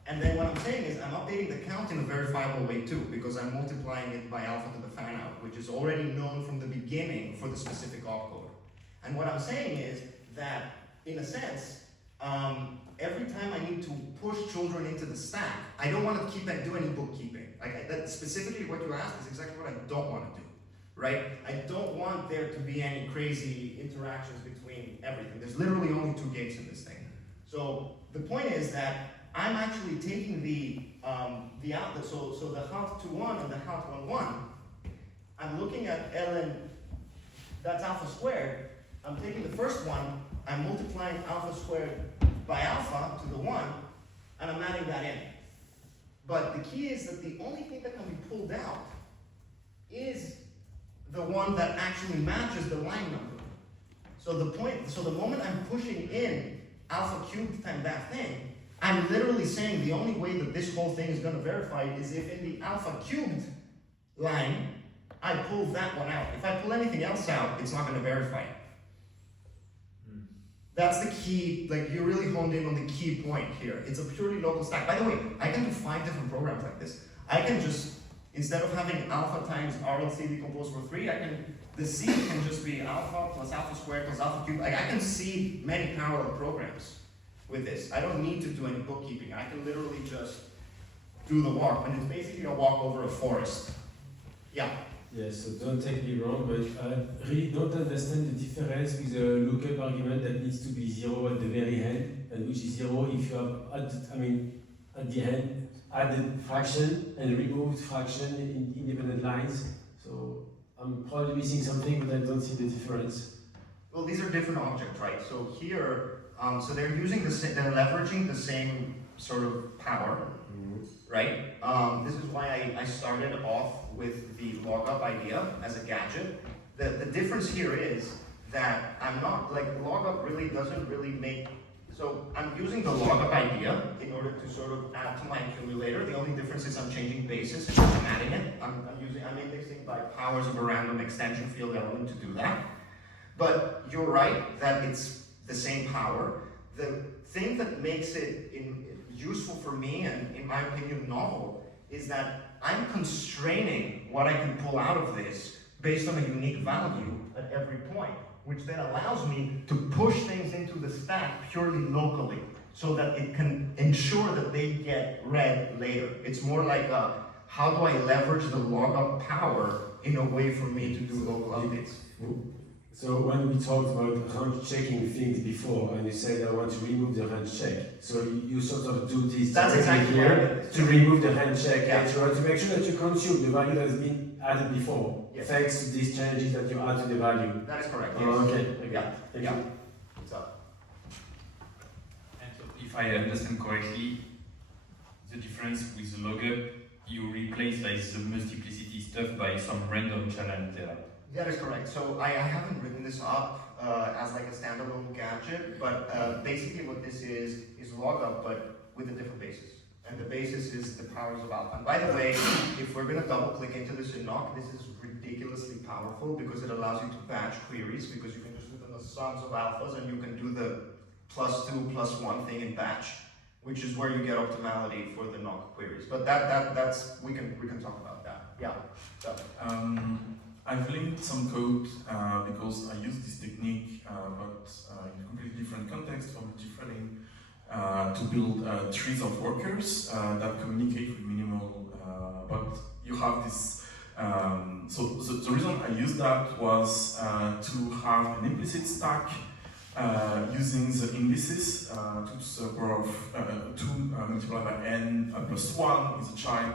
and then what I'm saying is I'm updating the count in a verifiable way too, because I'm multiplying it by alpha to the fan out, which is already known from the beginning for the specific opcode. And what I'm saying is that, in a sense, every time I need to push children into the stack, I don't want to do any bookkeeping. That specifically what you asked is exactly what I don't want to do, right? I don't want there to be any crazy interactions between everything. There's literally only 2 gates in this thing. So the point is that I'm actually taking the outlet, so the halt 2-1 and the halt 1-1, I'm looking at ln, that's alpha squared. I'm taking the first one, I'm multiplying alpha squared by alpha to the 1, and I'm adding that in. But the key is that the only thing that can be pulled out is the one that actually matches the line number. So the moment I'm pushing in alpha cubed times that thing, I'm literally saying the only way that this whole thing is going to verify is if in the alpha cubed line, I pull that one out. If I pull anything else out, it's not going to verify it. That's the key, you really honed in on the key point here. It's a purely local stack. By the way, I can do 5 different programs like this. I can just, instead of having alpha times RLC decomposed for 3, the C can just be alpha plus alpha squared plus alpha cubed. I can see many parallel programs with this. I don't need to do any bookkeeping. I can literally just do the walk, and it's basically a walk over a forest. Yeah. Yes, so don't take me wrong, but I really don't understand the difference with the lookup argument that needs to be 0 at the very end, and which is 0 if you have, at the end, added fraction and removed fraction in independent lines. So I'm probably missing something, but I don't see the difference. Well, these are different objects, right? So here, so they're leveraging the same sort of power, right? This is why I started off with the logup idea as a gadget. The difference here is that I'm not, logup really doesn't really make, so I'm using the logup idea in order to sort of add to my accumulator. The only difference is I'm changing basis and I'm adding it. I'm indexing by powers of a random extension field element to do that. But you're right that it's the same power. The thing that makes it useful for me and, in my opinion, novel is that I'm constraining what I can pull out of this based on a unique value at every point, which then allows me to push things into the stack purely locally, so that it can ensure that they get read later. It's more like how do I leverage the logup power in a way for me to do local updates? So when we talked about range checking things before, and you said I want to remove the range check, so you sort of do this That's exactly here to remove the range check, Yeah. and to make sure that you consume the value that has been added before, Yes. thanks to these changes that you add to the value. That is correct, yes. Oh, okay, Yeah, thank yeah. you. What's up? And so if I understand correctly, the difference with the logup, you replace like the multiplicity stuff by some random challenge there. That is correct. So I haven't written this up as like a standalone gadget, but basically what this is logup, but with a different basis. And the basis is the powers of alpha. And by the way, if we're gonna double click into this in Nock, this is ridiculously powerful because it allows you to batch queries, because you can just do the sums of alphas and you can do the +2 +1 thing in batch, which is where you get optimality for the Nock queries. But that's we can talk about that. Yeah. So. I've linked some code because I use this technique, but in a completely different context for multi-threading, to build trees of workers that communicate with minimal, but you have this, so the reason I used that was to have an implicit stack using the indices to the power of 2 multiplied by n plus 1 is a child,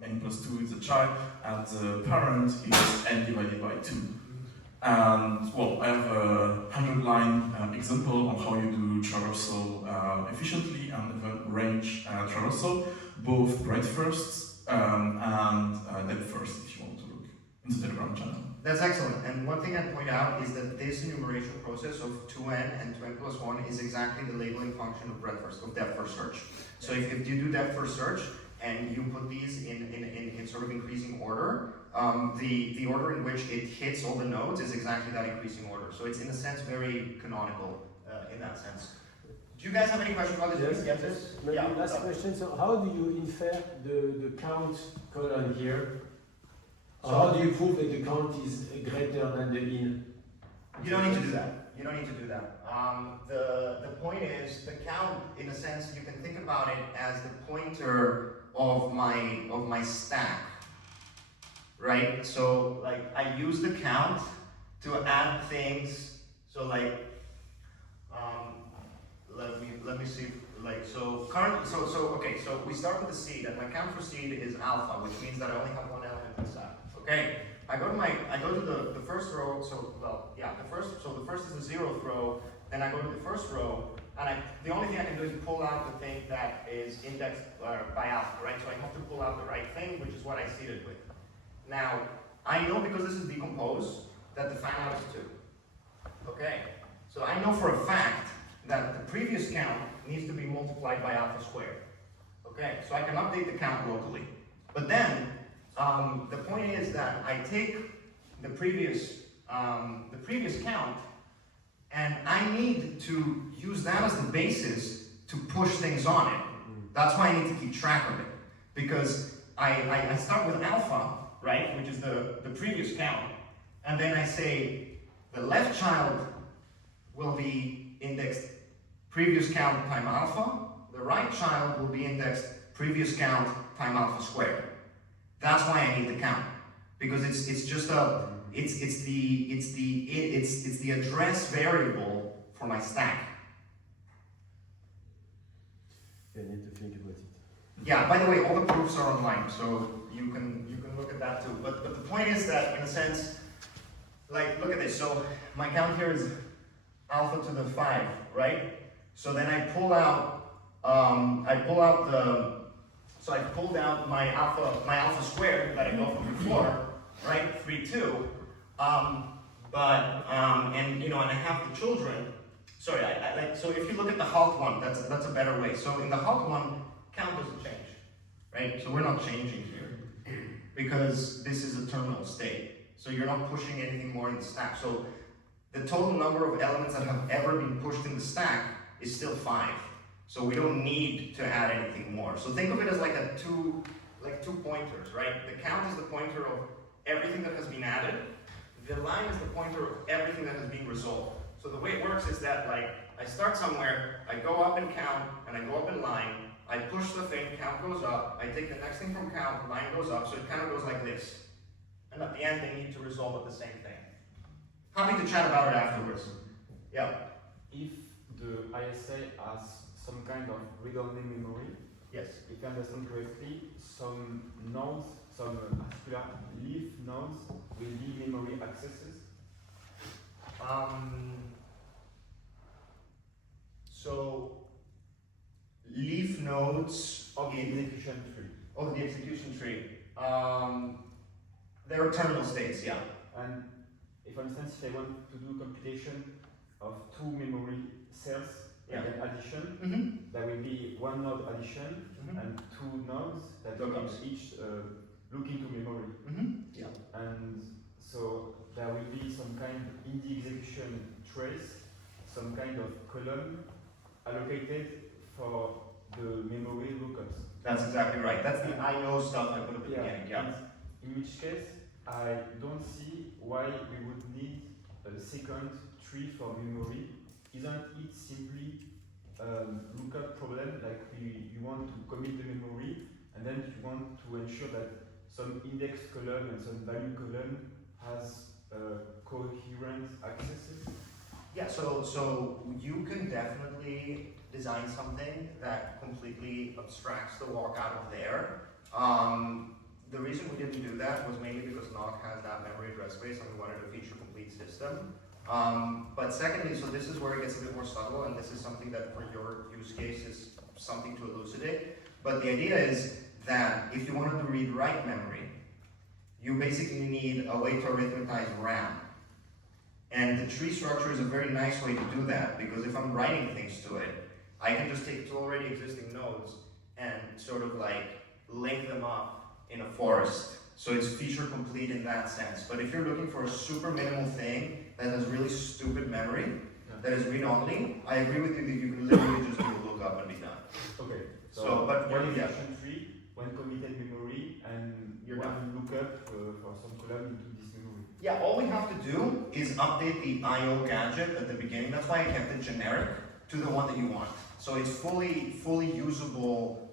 n plus 2 is a child, and the parent is n divided by 2. And well, I have a 100-line example on how you do traversal efficiently and even range traversal, both breadth first and depth first, if you want to look in the Telegram channel. That's excellent. And one thing I'd point out is that this enumeration process of 2n and 2n plus 1 is exactly the labeling function of depth first search. So if you do depth first search and you put these in sort of increasing order, the order in which it hits all the nodes is exactly that increasing order. So it's in a sense very canonical in that sense. Do you guys have any questions about this? Yes, Yes. maybe Yeah. last question. So how do you infer the count column here? Or how do you prove that the count is greater than the in? You don't need to do that. You don't need to do that. The point is, the count, in a sense, you can think about it as the pointer of my stack, right? So like I use the count to add things. So like let me see. Like so currently, okay. So we start with the seed, and my count for seed is alpha, which means that I only have one element in the stack. Okay. I go to the first row, the first is the 0th row, then I go to the first row, and the only thing I can do is pull out the thing that is indexed by alpha, right? So I have to pull out the right thing, which is what I seeded with. Now, I know because this is decomposed, that the fan out is 2. Okay, so I know for a fact that the previous count needs to be multiplied by alpha squared. Okay, so I can update the count locally. But then, the point is that I take the previous count, and I need to use that as the basis to push things on it. That's why I need to keep track of it, because I start with alpha, right, which is the previous count, and then I say the left child will be indexed previous count times alpha, the right child will be indexed previous count times alpha squared. That's why I need the count, because it's just it's the address variable for my stack. I need to think about it. Yeah. By the way, all the proofs are online, so you can look at that too. But the point is that in a sense, like look at this. So my count here is alpha to the 5, right? So then I pulled out my alpha squared that I know from before, right? 3, 2. And I have the children. Sorry, so if you look at the halt one, that's a better way. So in the halt one, count doesn't change, right? So we're not changing here because this is a terminal state. So you're not pushing anything more in the stack. So the total number of elements that have ever been pushed in the stack is still 5. So we don't need to add anything more. So think of it as like a like two pointers, right? The count is the pointer of everything that has been added. The line is the pointer of everything that has been resolved. So the way it works is that like I start somewhere, I go up in count, and I go up in line, I push the thing, count goes up, I take the next thing from count, line goes up, so it kind of goes like this. And at the end, they need to resolve it the same thing. Happy to chat about it afterwards. Yeah. If the ISA has some kind of read-only memory, Yes. if I understand correctly, some nodes, some particular leaf nodes will be memory accesses. So leaf nodes Of the execution tree. of the execution tree. There are terminal states, yeah. And if for instance, if I want to do computation of two memory cells, Yeah. like an addition, Mm-hmm. there will be one node addition and two nodes that will Lookups. each look into memory. Mm-hmm. Yeah. And so there will be some kind in the execution trace, some kind of column allocated for the memory lookups. That's exactly right. That's the I know stuff I put at the beginning, yeah. And in which case, I don't see why we would need a second tree for memory. Isn't it simply lookup problem, like you want to commit the memory, and then you want to ensure that some index column and some value column has coherent accesses? Yeah, so you can definitely design something that completely abstracts the walk out of there. The reason we didn't do that was mainly because NOC has that memory address space and we wanted a feature complete system. But secondly, so this is where it gets a bit more subtle, and this is something that for your use case is something to elucidate. But the idea is that if you wanted to read-write memory, you basically need a way to arithmetize RAM. And the tree structure is a very nice way to do that, because if I'm writing things to it, I can just take two already existing nodes and sort of like link them up in a forest. So it's feature complete in that sense. But if you're looking for a super minimal thing that has really stupid memory, that is read-only, I agree with you that you can literally just do a lookup and be done. Okay. So, but one yeah. execution tree, one committed memory, and You're one lookup for some column into this memory. Yeah, all we have to do is update the IO gadget at the beginning. That's why I kept it generic to the one that you want. So it's fully usable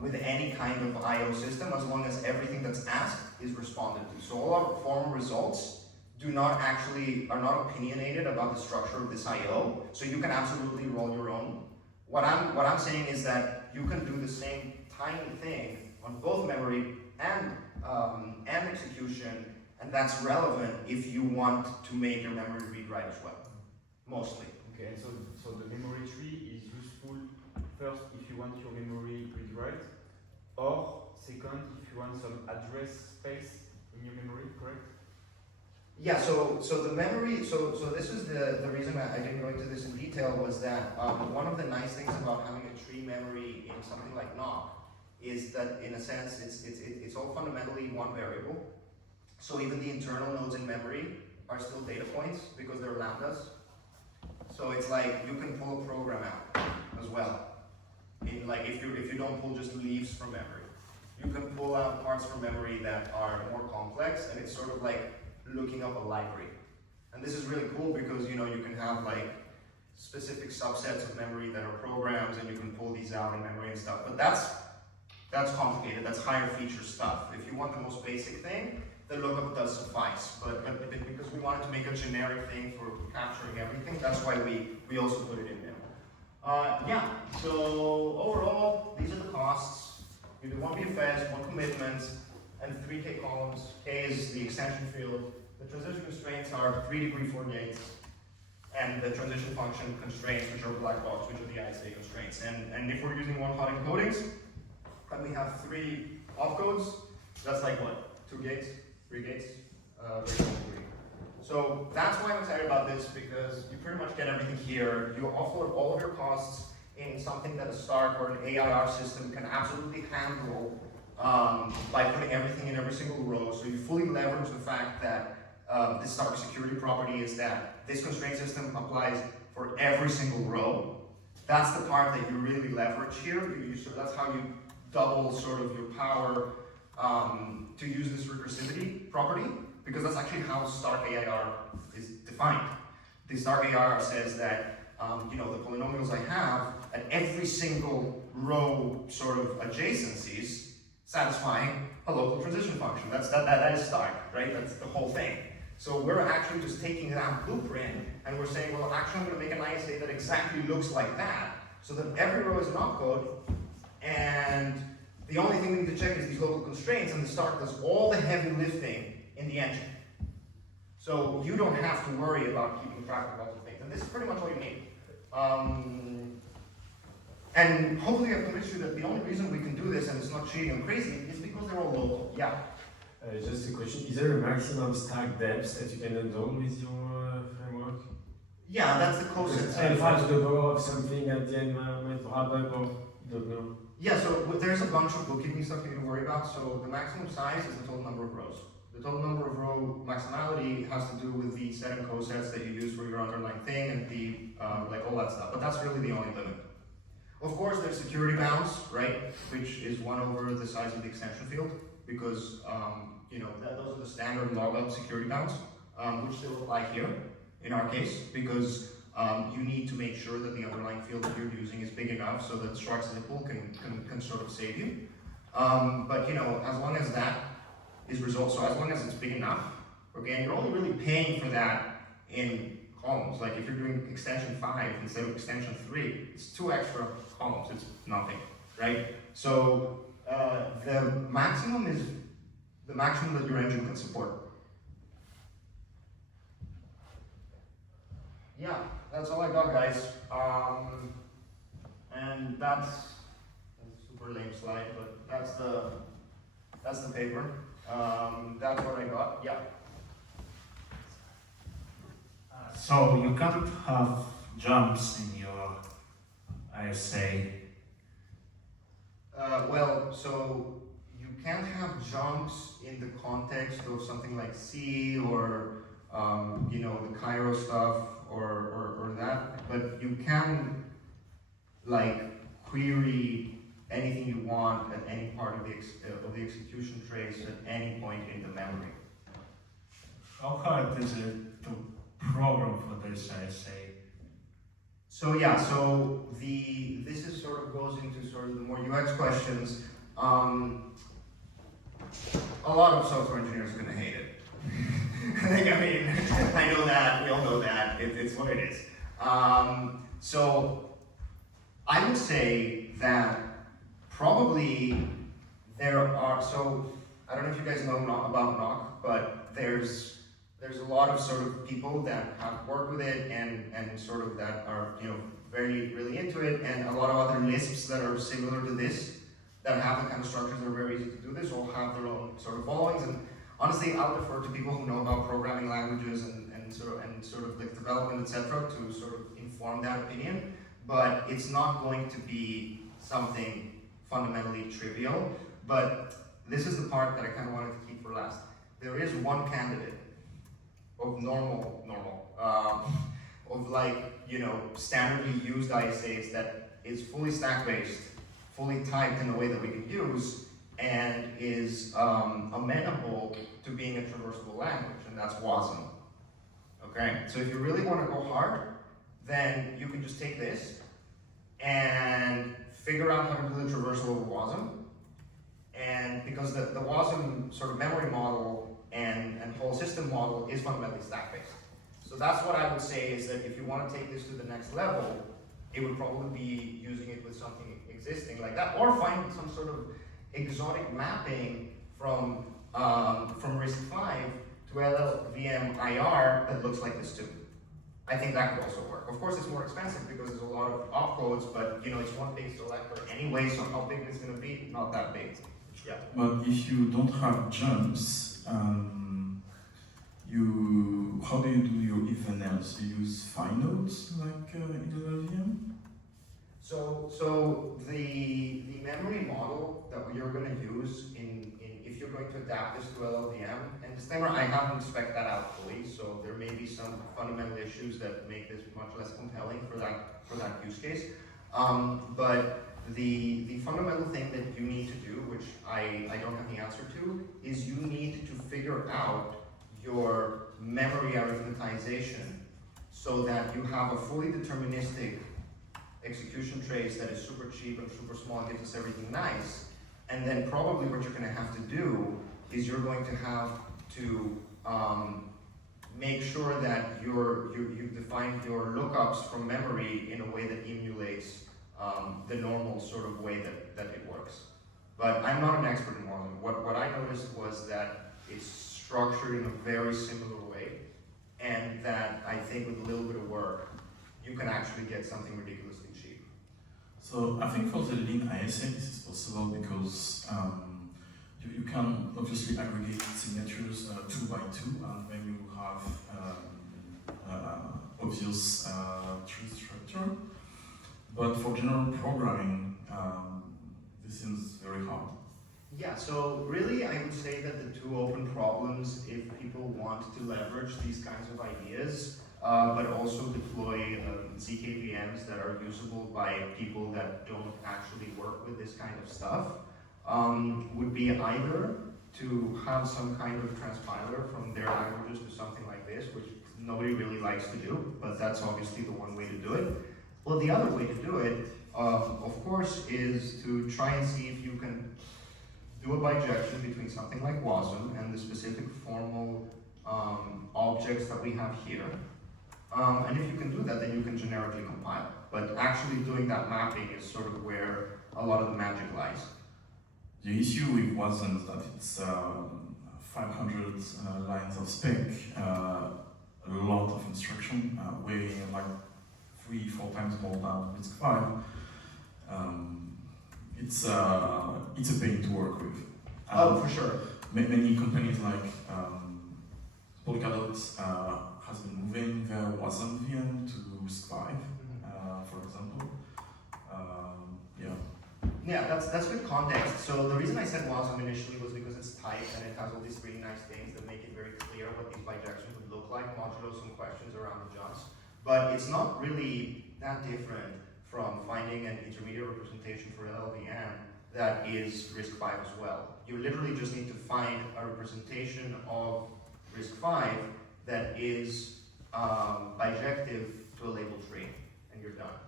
with any kind of IO system, as long as everything that's asked is responded to. So all our formal results are not opinionated about the structure of this IO. So you can absolutely roll your own. What I'm saying is that you can do the same tiny thing on both memory and execution, and that's relevant if you want to make your memory read-write as well, mostly. Okay, and so the memory tree is useful first if you want your memory read-write, or second if you want some address space in your memory, correct? Yeah, so the memory, so this is the reason I didn't go into this in detail, was that one of the nice things about having a tree memory in something like NOC is that in a sense it's all fundamentally one variable. So even the internal nodes in memory are still data points because they're lambdas. So it's like you can pull a program out as well. In like if you don't pull just leaves from memory, you can pull out parts from memory that are more complex, and it's sort of like looking up a library. And this is really cool because you can have like specific subsets of memory that are programs, and you can pull these out in memory and stuff. But that's complicated. That's higher feature stuff. If you want the most basic thing, the lookup does suffice. But because we wanted to make a generic thing for capturing everything, that's why we also put it in there. Yeah. So overall, these are the costs. You do one BFS, one commitment, and 3 K columns. K is the extension field. The transition constraints are 3-degree 4 gates, and the transition function constraints, which are black box, which are the ISA constraints. And if we're using one-hot encodings, then we have 3 opcodes. That's like what? 2 gates, 3 gates, very 3. So that's why I'm excited about this, because you pretty much get everything here. You offload all of your costs in something that a Stark or an AIR system can absolutely handle by putting everything in every single row. So you fully leverage the fact that this Stark security property is that this constraint system applies for every single row. That's the part that you really leverage here. So that's how you double sort of your power to use this recursivity property, because that's actually how Stark AIR is defined. The Stark AIR says that the polynomials I have at every single row sort of adjacencies satisfy a local transition function. That is Stark, right? That's the whole thing. So we're actually just taking that blueprint and we're saying, well, actually I'm going to make an ISA that exactly looks like that, so that every row is an opcode, and the only thing we need to check is these local constraints, and the Stark does all the heavy lifting in the engine. So you don't have to worry about keeping track of lots of things, and this is pretty much all you need. And hopefully I've convinced you that the only reason we can do this and it's not cheating and crazy is because they're all local. Yeah. Just a question, is there a maximum stack depth that you can handle with your framework? Yeah, that's the closest. Alpha to the power of something at the end might wrap up, or you don't know? Yeah, so there's a bunch of bookkeeping stuff you need to worry about. So the maximum size is the total number of rows. The total number of row maximality has to do with the set and cosets that you use for your underlying thing and the like all that stuff. But that's really the only limit. Of course, there's security bounds, right? Which is 1 over the size of the extension field, because those are the standard logout security bounds, which still apply here in our case, because you need to make sure that the underlying field that you're using is big enough so that Schwarz-Zippel can sort of save you. But as long as that is resolved, so as long as it's big enough, okay, and you're only really paying for that in columns. Like if you're doing extension 5 instead of extension 3, it's 2 extra columns, it's nothing, right? So the maximum is the maximum that your engine can support. Yeah, that's all I got, guys. And that's a super lame slide, but that's the paper. That's what I got. Yeah. So you can't have jumps in your ISA. Well, so you can't have jumps in the context of something like C or the Cairo stuff or that, but you can like query anything you want at any part of the execution trace at any point in the memory. How hard is it to program for this ISA? So yeah, so this is sort of goes into sort of the more UX questions. A lot of software engineers are going to hate it. I know that, we all know that, it's what it is. So I would say that probably there are, so I don't know if you guys know about Knock, but there's a lot of sort of people that have worked with it and sort of that are very really into it, and a lot of other Lisps that are similar to this, that have the kind of structures that are very easy to do this, all have their own sort of followings. And honestly, I'll defer to people who know about programming languages and sort of like development, etc., to sort of inform that opinion. But it's not going to be something fundamentally trivial. But this is the part that I kind of wanted to keep for last. There is one candidate of normal, of like, standardly used ISAs that is fully stack-based, fully typed in a way that we can use, and is amenable to being a traversable language, and that's WASM. Okay, so if you really want to go hard, then you can just take this and figure out how to do the traversal over WASM, and because the WASM sort of memory model and whole system model is fundamentally stack-based. So that's what I would say is that if you want to take this to the next level, it would probably be using it with something existing like that, or find some sort of exotic mapping from RISC-V to LLVM IR that looks like this too. I think that could also work. Of course, it's more expensive because there's a lot of opcodes, but it's one big selector anyway, so how big it's going to be? Not that big. Yeah. But if you don't have jumps, how do you do your if and else? Do you use fine nodes like in LLVM? So the memory model that you're going to use if you're going to adapt this to LLVM, and disclaimer, I haven't spec'd that out fully, so there may be some fundamental issues that make this much less compelling for that use case. But the fundamental thing that you need to do, which I don't have the answer to, is you need to figure out your memory arithmetization so that you have a fully deterministic execution trace that is super cheap and super small, gives us everything nice. And then probably what you're going to have to do is you're going to have to make sure that you define your lookups from memory in a way that emulates the normal sort of way that it works. But I'm not an expert in WASM. What I noticed was that it's structured in a very similar way, and that I think with a little bit of work, you can actually get something ridiculously cheap. So I think for the lean ISA this is possible because you can obviously aggregate signatures 2 by 2, and then you have obvious tree structure. But for general programming, this seems very hard. Yeah, so really I would say that the two open problems, if people want to leverage these kinds of ideas, but also deploy ZKVMs that are usable by people that don't actually work with this kind of stuff, would be either to have some kind of transpiler from their languages to something like this, which nobody really likes to do, but that's obviously the one way to do it. Well, the other way to do it, of course, is to try and see if you can do a bijection between something like WASM and the specific formal objects that we have here. And if you can do that, then you can generically compile. But actually doing that mapping is sort of where a lot of the magic lies. The issue with WASM is that it's 500 lines of spec, a lot of instruction, way like 3-4 times more than RISC-V. It's a pain to work with. Oh, for sure. Many companies like Polkadot has been moving their WASM VM to RISC-V, for example. Yeah, that's good context. So the reason I said WASM initially was because it's tight and it has all these really nice things that make it very clear what these bijections would look like, modulo some questions around the jumps. But it's not really that different from finding an intermediate representation for LLVM that is RISC-V as well. You literally just need to find a representation of RISC-V that is bijective to a label tree, and you're done.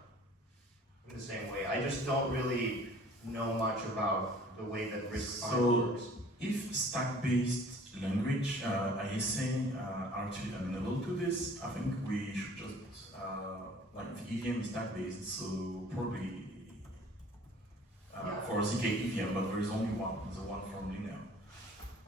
In the same way, I just don't really know much about the way that RISC-V works. If stack-based language, ISA, are actually amenable to this, I think we should just, like the EVM is stack-based, so probably for ZK EVM, but there is only one, the one from linear.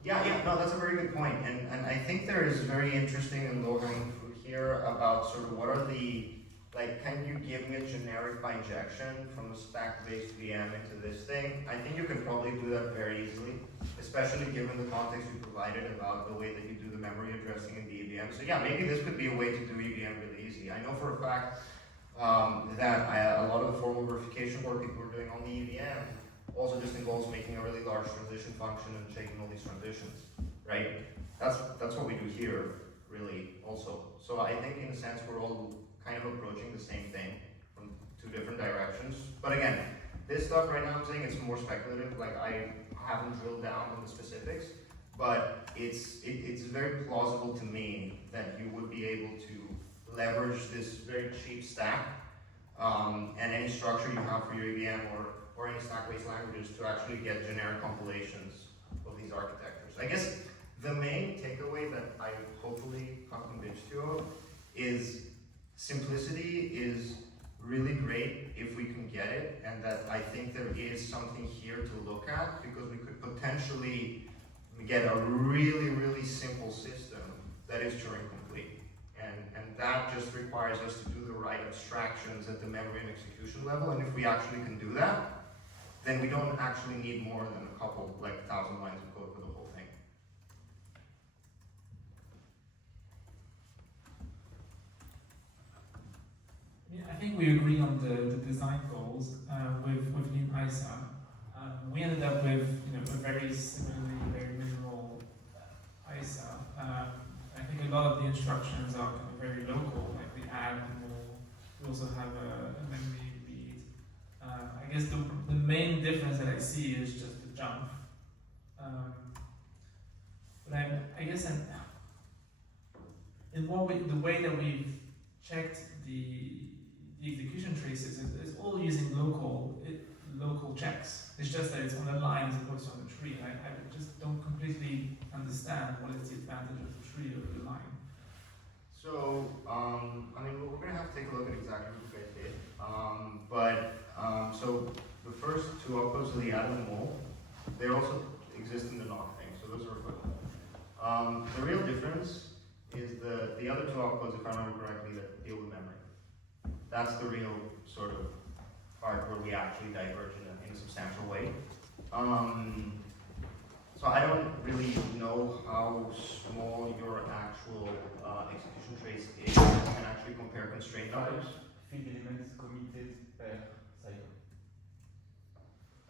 Yeah, no, that's a very good point. And I think there is very interesting and low-hanging fruit here about sort of what are the, like, can you give me a generic bijection from a stack-based VM into this thing? I think you can probably do that very easily, especially given the context you provided about the way that you do the memory addressing in the EVM. So yeah, maybe this could be a way to do EVM really easy. I know for a fact that a lot of the formal verification work that we're doing on the EVM also just involves making a really large transition function and checking all these transitions, right? That's what we do here, really, also. So I think in a sense we're all kind of approaching the same thing from two different directions. But again, this stuff right now I'm saying it's more speculative, like I haven't drilled down on the specifics, but it's very plausible to me that you would be able to leverage this very cheap stack and any structure you have for your EVM or any stack-based languages to actually get generic compilations of these architectures. I guess the main takeaway that I hopefully have convinced you of is simplicity is really great if we can get it, and that I think there is something here to look at, because we could potentially get a really, really simple system that is Turing complete. And that just requires us to do the right abstractions at the memory and execution level, and if we actually can do that, then we don't actually need more than a couple, like 1,000 lines of code for the whole thing. Yeah, I think we agree on the design goals with lean ISA. We ended up with a very similarly very minimal ISA. I think a lot of the instructions are kind of very local, like we add and we also have a memory read. I guess the main difference that I see is just the jump. But I guess in what way, the way that we've checked the execution traces is all using local checks. It's just that it's on the line as opposed to on the tree. I just don't completely understand what is the advantage of the tree over the line. So, I mean, we're going to have to take a look at exactly what you guys did. So the first two outputs of the atom and mole, they also exist in the knock thing, so those are equivalent. The real difference is the other two outputs, if I remember correctly, that deal with memory. That's the real sort of part where we actually diverge in a substantial way. So I don't really know how small your actual execution trace is and actually compare constraint numbers. Field elements committed per cycle.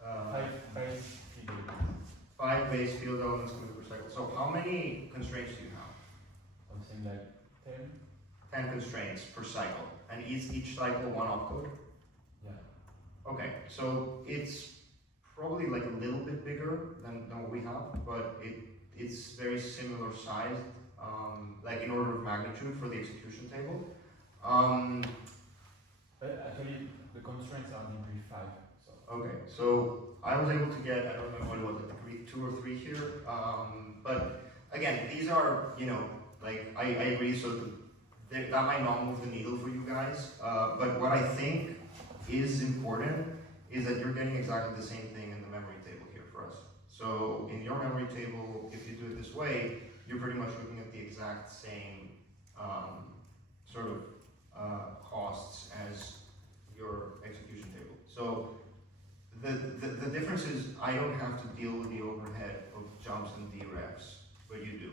Uh, 5 base field elements. 5 base field elements committed per cycle. So how many constraints do you have? Something like 10. 10 constraints per cycle. And is each cycle one opcode? Yeah. Okay, so it's probably like a little bit bigger than what we have, but it's very similar sized, like in order of magnitude for the execution table. Actually, the constraints are degree 5. So. Okay, so I was able to get, I don't remember what was it, degree 2 or 3 here. But again, these are, you know, like I agree, so that might not move the needle for you guys. But what I think is important is that you're getting exactly the same thing in the memory table here for us. So in your memory table, if you do it this way, you're pretty much looking at the exact same sort of costs as your execution table. So the difference is I don't have to deal with the overhead of jumps and derefs, but you do.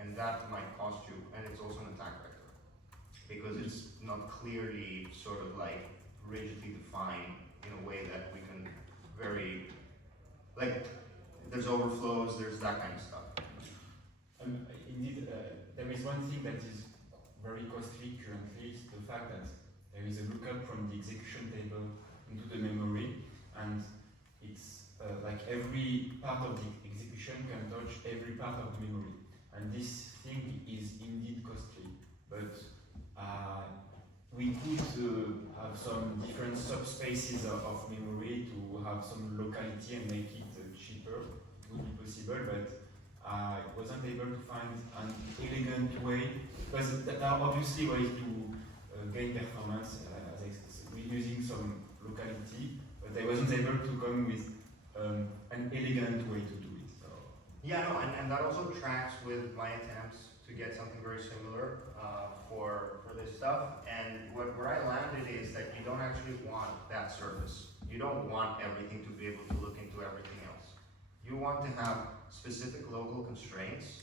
And that might cost you, and it's also an attack vector. Because it's not clearly sort of like rigidly defined in a way that we can like, there's overflows, there's that kind of stuff. Indeed, there is one thing that is very costly currently, is the fact that there is a lookup from the execution table into the memory, and it's like every part of the execution can touch every part of the memory. And this thing is indeed costly, but we could have some different subspaces of memory to have some locality and make it cheaper. It would be possible, but I wasn't able to find an elegant way, because there are obviously ways to gain performance using some locality, but I wasn't able to come with an elegant way to do it. So. Yeah, no, and that also tracks with my attempts to get something very similar for this stuff. And where I landed is that you don't actually want that surface. You don't want everything to be able to look into everything else. You want to have specific local constraints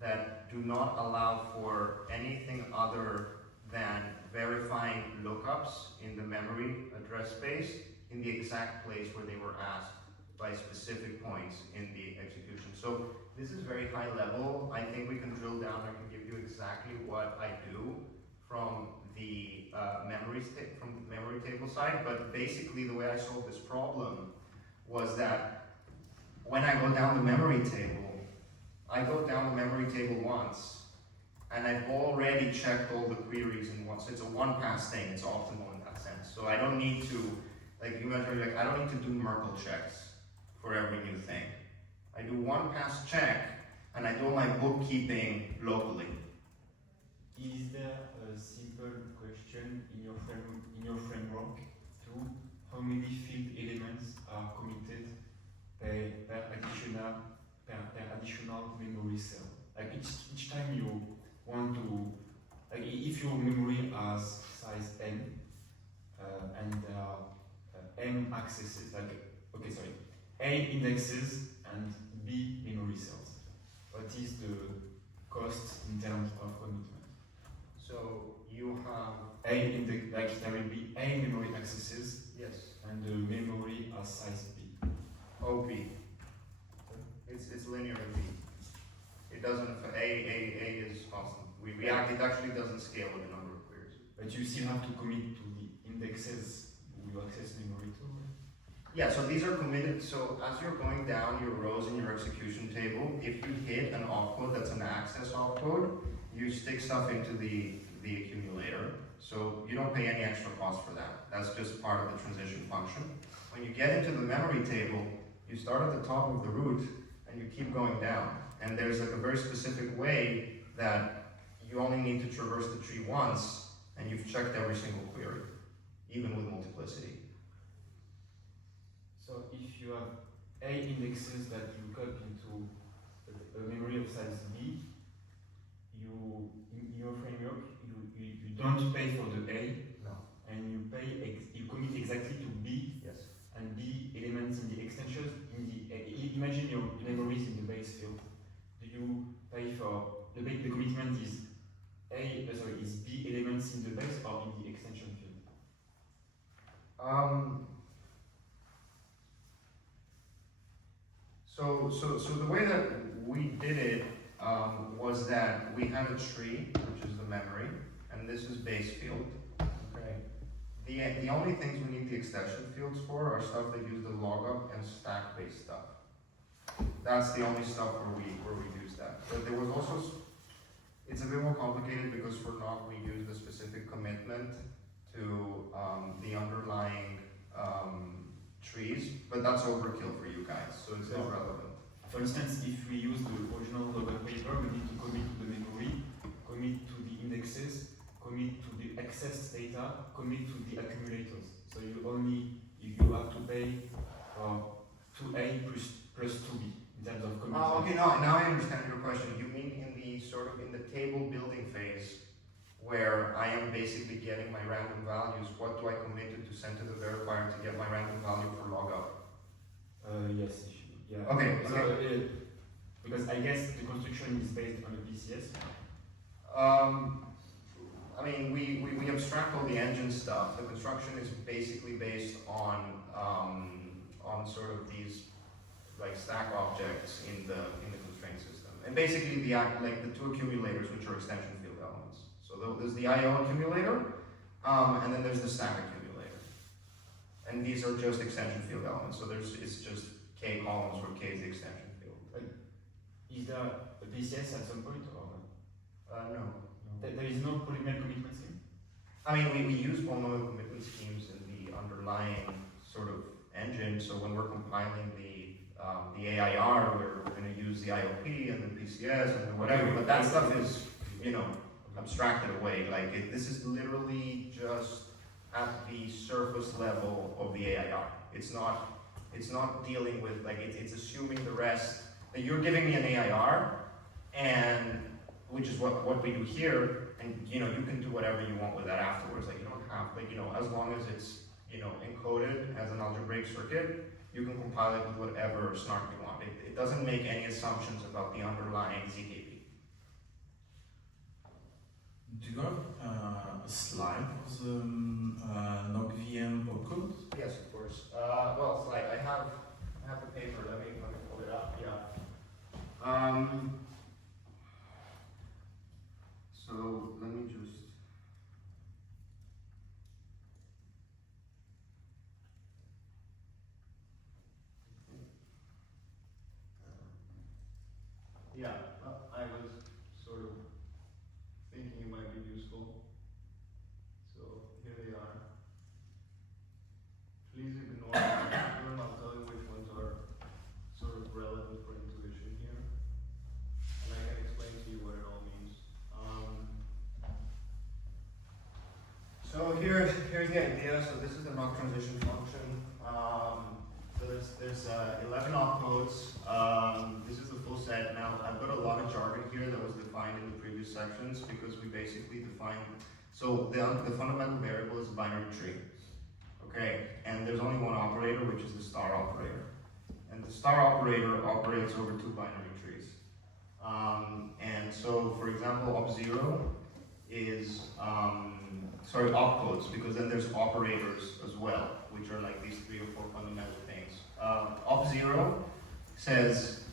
that do not allow for anything other than verifying lookups in the memory address space in the exact place where they were asked by specific points in the execution. So this is very high level. I think we can drill down. I can give you exactly what I do from the memory table side. But basically, the way I solved this problem was that when I go down the memory table, I go down the memory table once, and I've already checked all the queries in once. So it's a one-pass thing. It's optimal in that sense. So I don't need to, like you mentioned, like I don't need to do Merkle checks for every new thing. I do one pass check, and I do my bookkeeping locally. Is there a simple question in your framework to how many field elements are committed per additional memory cell? Like each time you want to, like if your memory has size n and there are m accesses, like A indexes and B memory cells. What is the cost in terms of commitment? So you have A index, like there will be A memory accesses, yes, and the memory has size B. OP. It's linear in B. It doesn't. A is constant. It actually doesn't scale with the number of queries. But you still have to commit to the indexes you access memory too? Yeah, so these are committed, so as you're going down your rows in your execution table, if you hit an opcode that's an access opcode, you stick stuff into the accumulator. So you don't pay any extra cost for that. That's just part of the transition function. When you get into the memory table, you start at the top of the root and you keep going down. And there's like a very specific way that you only need to traverse the tree once and you've checked every single query, even with multiplicity. So if you have A indexes that you look up into a memory of size B, you in your framework you don't pay for the A, No. and you you commit exactly to B, Yes. and B elements in the extensions in the imagine your memories in the base field. Do you pay for the commitment is is B elements in the base or in the extension field? So the way that we did it was that we had a tree, which is the memory, and this is base field. Okay. The only things we need the extension fields for are stuff that use the logup and stack based stuff. That's the only stuff where we use that. But there was also, it's a bit more complicated because for NOC we use the specific commitment to the underlying trees, but that's overkill for you guys, so it's not relevant. For instance, if we use the original logup paper, we need to commit to the memory, commit to the indexes, commit to the access data, commit to the accumulators. So you have to pay 2A plus 2B in terms of commitment. Oh, okay, now I understand your question. You mean in the in the table building phase, where I am basically getting my random values, what do I commit to send to the verifier to get my random value for logup? Yes. Yeah. Okay. So, because I guess the construction is based on the PCS. I mean, we abstract all the engine stuff. The construction is basically based on sort of these like stack objects in the constraint system, and basically the two accumulators, which are extension field elements. So there's the IO accumulator, and then there's the stack accumulator, and these are just extension field elements. So it's just K columns where K is the extension field. Is there a PCS at some point or no? No. There is no polynomial commitment scheme? I mean, we use polynomial commitment schemes in the underlying sort of engine. So when we're compiling the AIR, we're going to use the IOP and the PCS and whatever. But that stuff is, abstracted away. Like this is literally just at the surface level of the AIR. It's not dealing with it's assuming the rest that you're giving me an AIR, and which is what we do here, and you can do whatever you want with that afterwards. Like you don't have as long as it's encoded as an algebraic circuit, you can compile it with whatever snark you want. It doesn't make any assumptions about the underlying ZKP. Do you have a slide of the NOC VM opcode? Yes, of course. Well, slide. I have the paper. Let me pull it up. Yeah. So let me just. Yeah, I was sort of thinking it might be useful. So here they are. Please ignore them. I'll tell you which ones are sort of relevant for intuition here. And I can explain to you what it all means. So here's the idea. So this is the NOC transition function. So there's 11 opcodes. This is the full set. Now I've got a lot of jargon here that was defined in the previous sections because we basically defined. So the fundamental variable is a binary tree. Okay, and there's only one operator, which is the star operator, and the star operator operates over two binary trees. And so, for example, op0 is opcodes, because then there's operators as well, which are like these 3 or 4 fundamental things. Op0 says,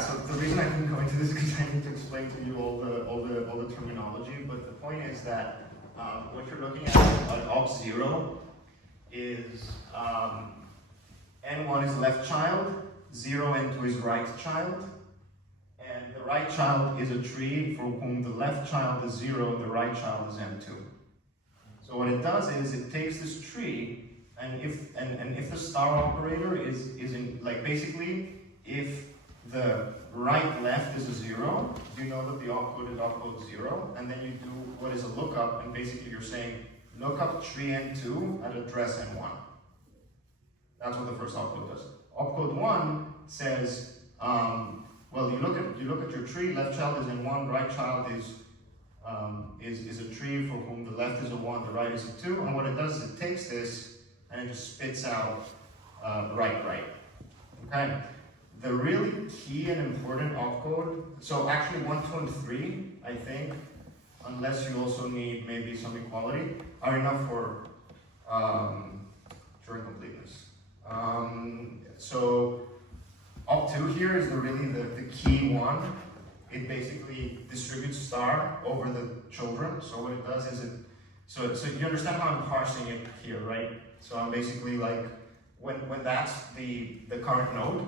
so the reason I didn't go into this is because I need to explain to you all the terminology, but the point is that what you're looking at op0 is n1 is left child, 0 and 2 is right child, and the right child is a tree for whom the left child is 0 and the right child is n2. So what it does is it takes this tree, and if the star operator is in, like, basically if the right left is a 0, you know that the opcode is opcode 0, and then you do what is a lookup, and basically you're saying lookup tree n2 at address n1. That's what the first opcode does. Opcode 1 says, well, you look at your tree, left child is n1, right child is a tree for whom the left is a 1, the right is a 2, and what it does is it takes this and it just spits out right. Okay? The really key and important opcode, so actually 1, 2, and 3, I think, unless you also need maybe some equality, are enough for Turing completeness. So op2 here is really the key one. It basically distributes star over the children. So what it does is so you understand how I'm parsing it here, right? So I'm basically like, when that's the current node,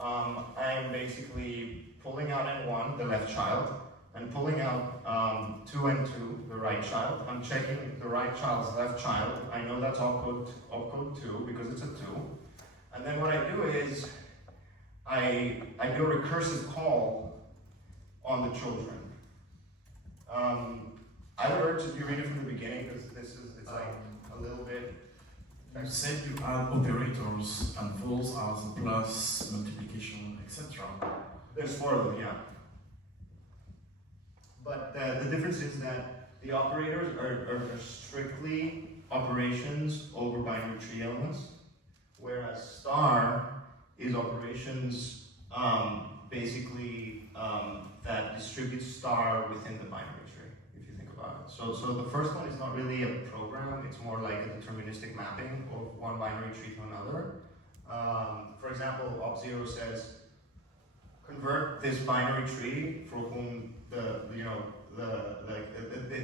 I'm basically pulling out n1, the left child, and pulling out 2 and 2, the right child. I'm checking the right child's left child. I know that's opcode 2 because it's a 2. And then what I do is I do a recursive call on the children. I would urge that you read it from the beginning because it's like a little bit. You said you add operators, and those are the plus, multiplication, etc. There's 4 of them, yeah. But the difference is that the operators are strictly operations over binary tree elements, whereas star is operations basically that distribute star within the binary tree, if you think about it. So the first one is not really a program, it's more like a deterministic mapping of one binary tree to another. For example, op0 says, convert this binary tree for whom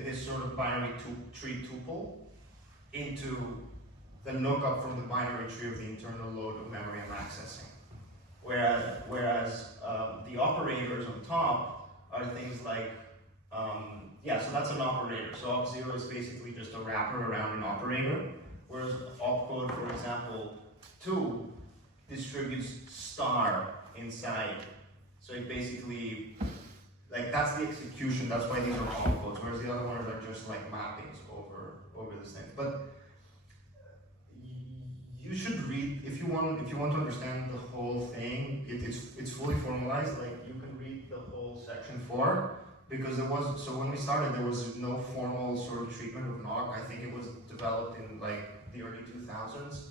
this sort of binary tree tuple into the lookup from the binary tree of the internal load of memory I'm accessing. Whereas the operators on top are things like, so that's an operator. So op0 is basically just a wrapper around an operator, whereas opcode, for example, 2 distributes star inside. So it basically, like, that's the execution, that's why these are opcodes, whereas the other ones are just like mappings over this thing. But you should read, if you want to understand the whole thing, it's fully formalized, like you can read the whole section 4, because so when we started there was no formal sort of treatment of knock. I think it was developed in like the early 2000s.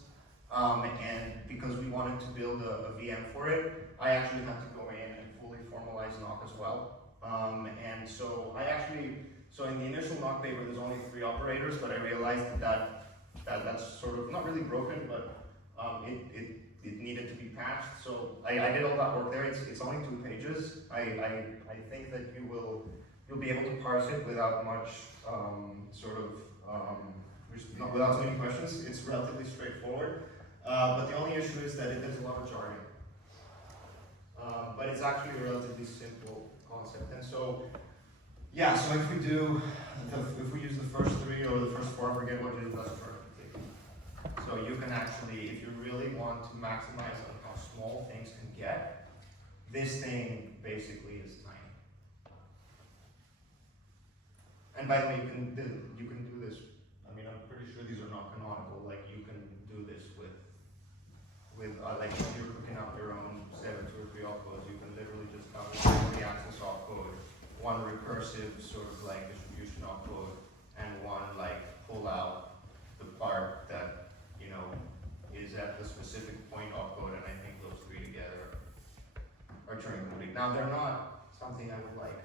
And because we wanted to build a VM for it, I actually had to go in and fully formalize knock as well. And so in the initial knock paper there's only 3 operators, but I realized that's sort of not really broken, but it needed to be patched. So I did all that work there. It's only 2 pages. I think that you'll be able to parse it without much without too many questions. It's relatively straightforward. But the only issue is that it has a lot of jargon. But it's actually a relatively simple concept. And so, so if we use the first 3 or the first 4, I forget what it is, that's perfect. So you can actually, if you really want to maximize on how small things can get, this thing basically is tiny. And by the way, you can do this. I mean, I'm pretty sure these are not canonical. Like you can do this with like if you're cooking up your own 2 or 3 opcodes, you can literally just have one memory access opcode, one recursive sort of like distribution opcode, and one like pull out the part that is at the specific point opcode, and I think those 3 together are Turing complete. Now they're not something I would like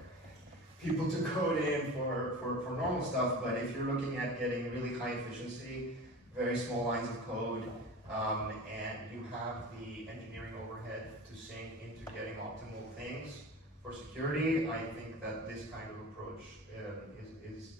people to code in for normal stuff, but if you're looking at getting really high efficiency, very small lines of code, and you have the engineering overhead to sink into getting optimal things for security, I think that this kind of approach is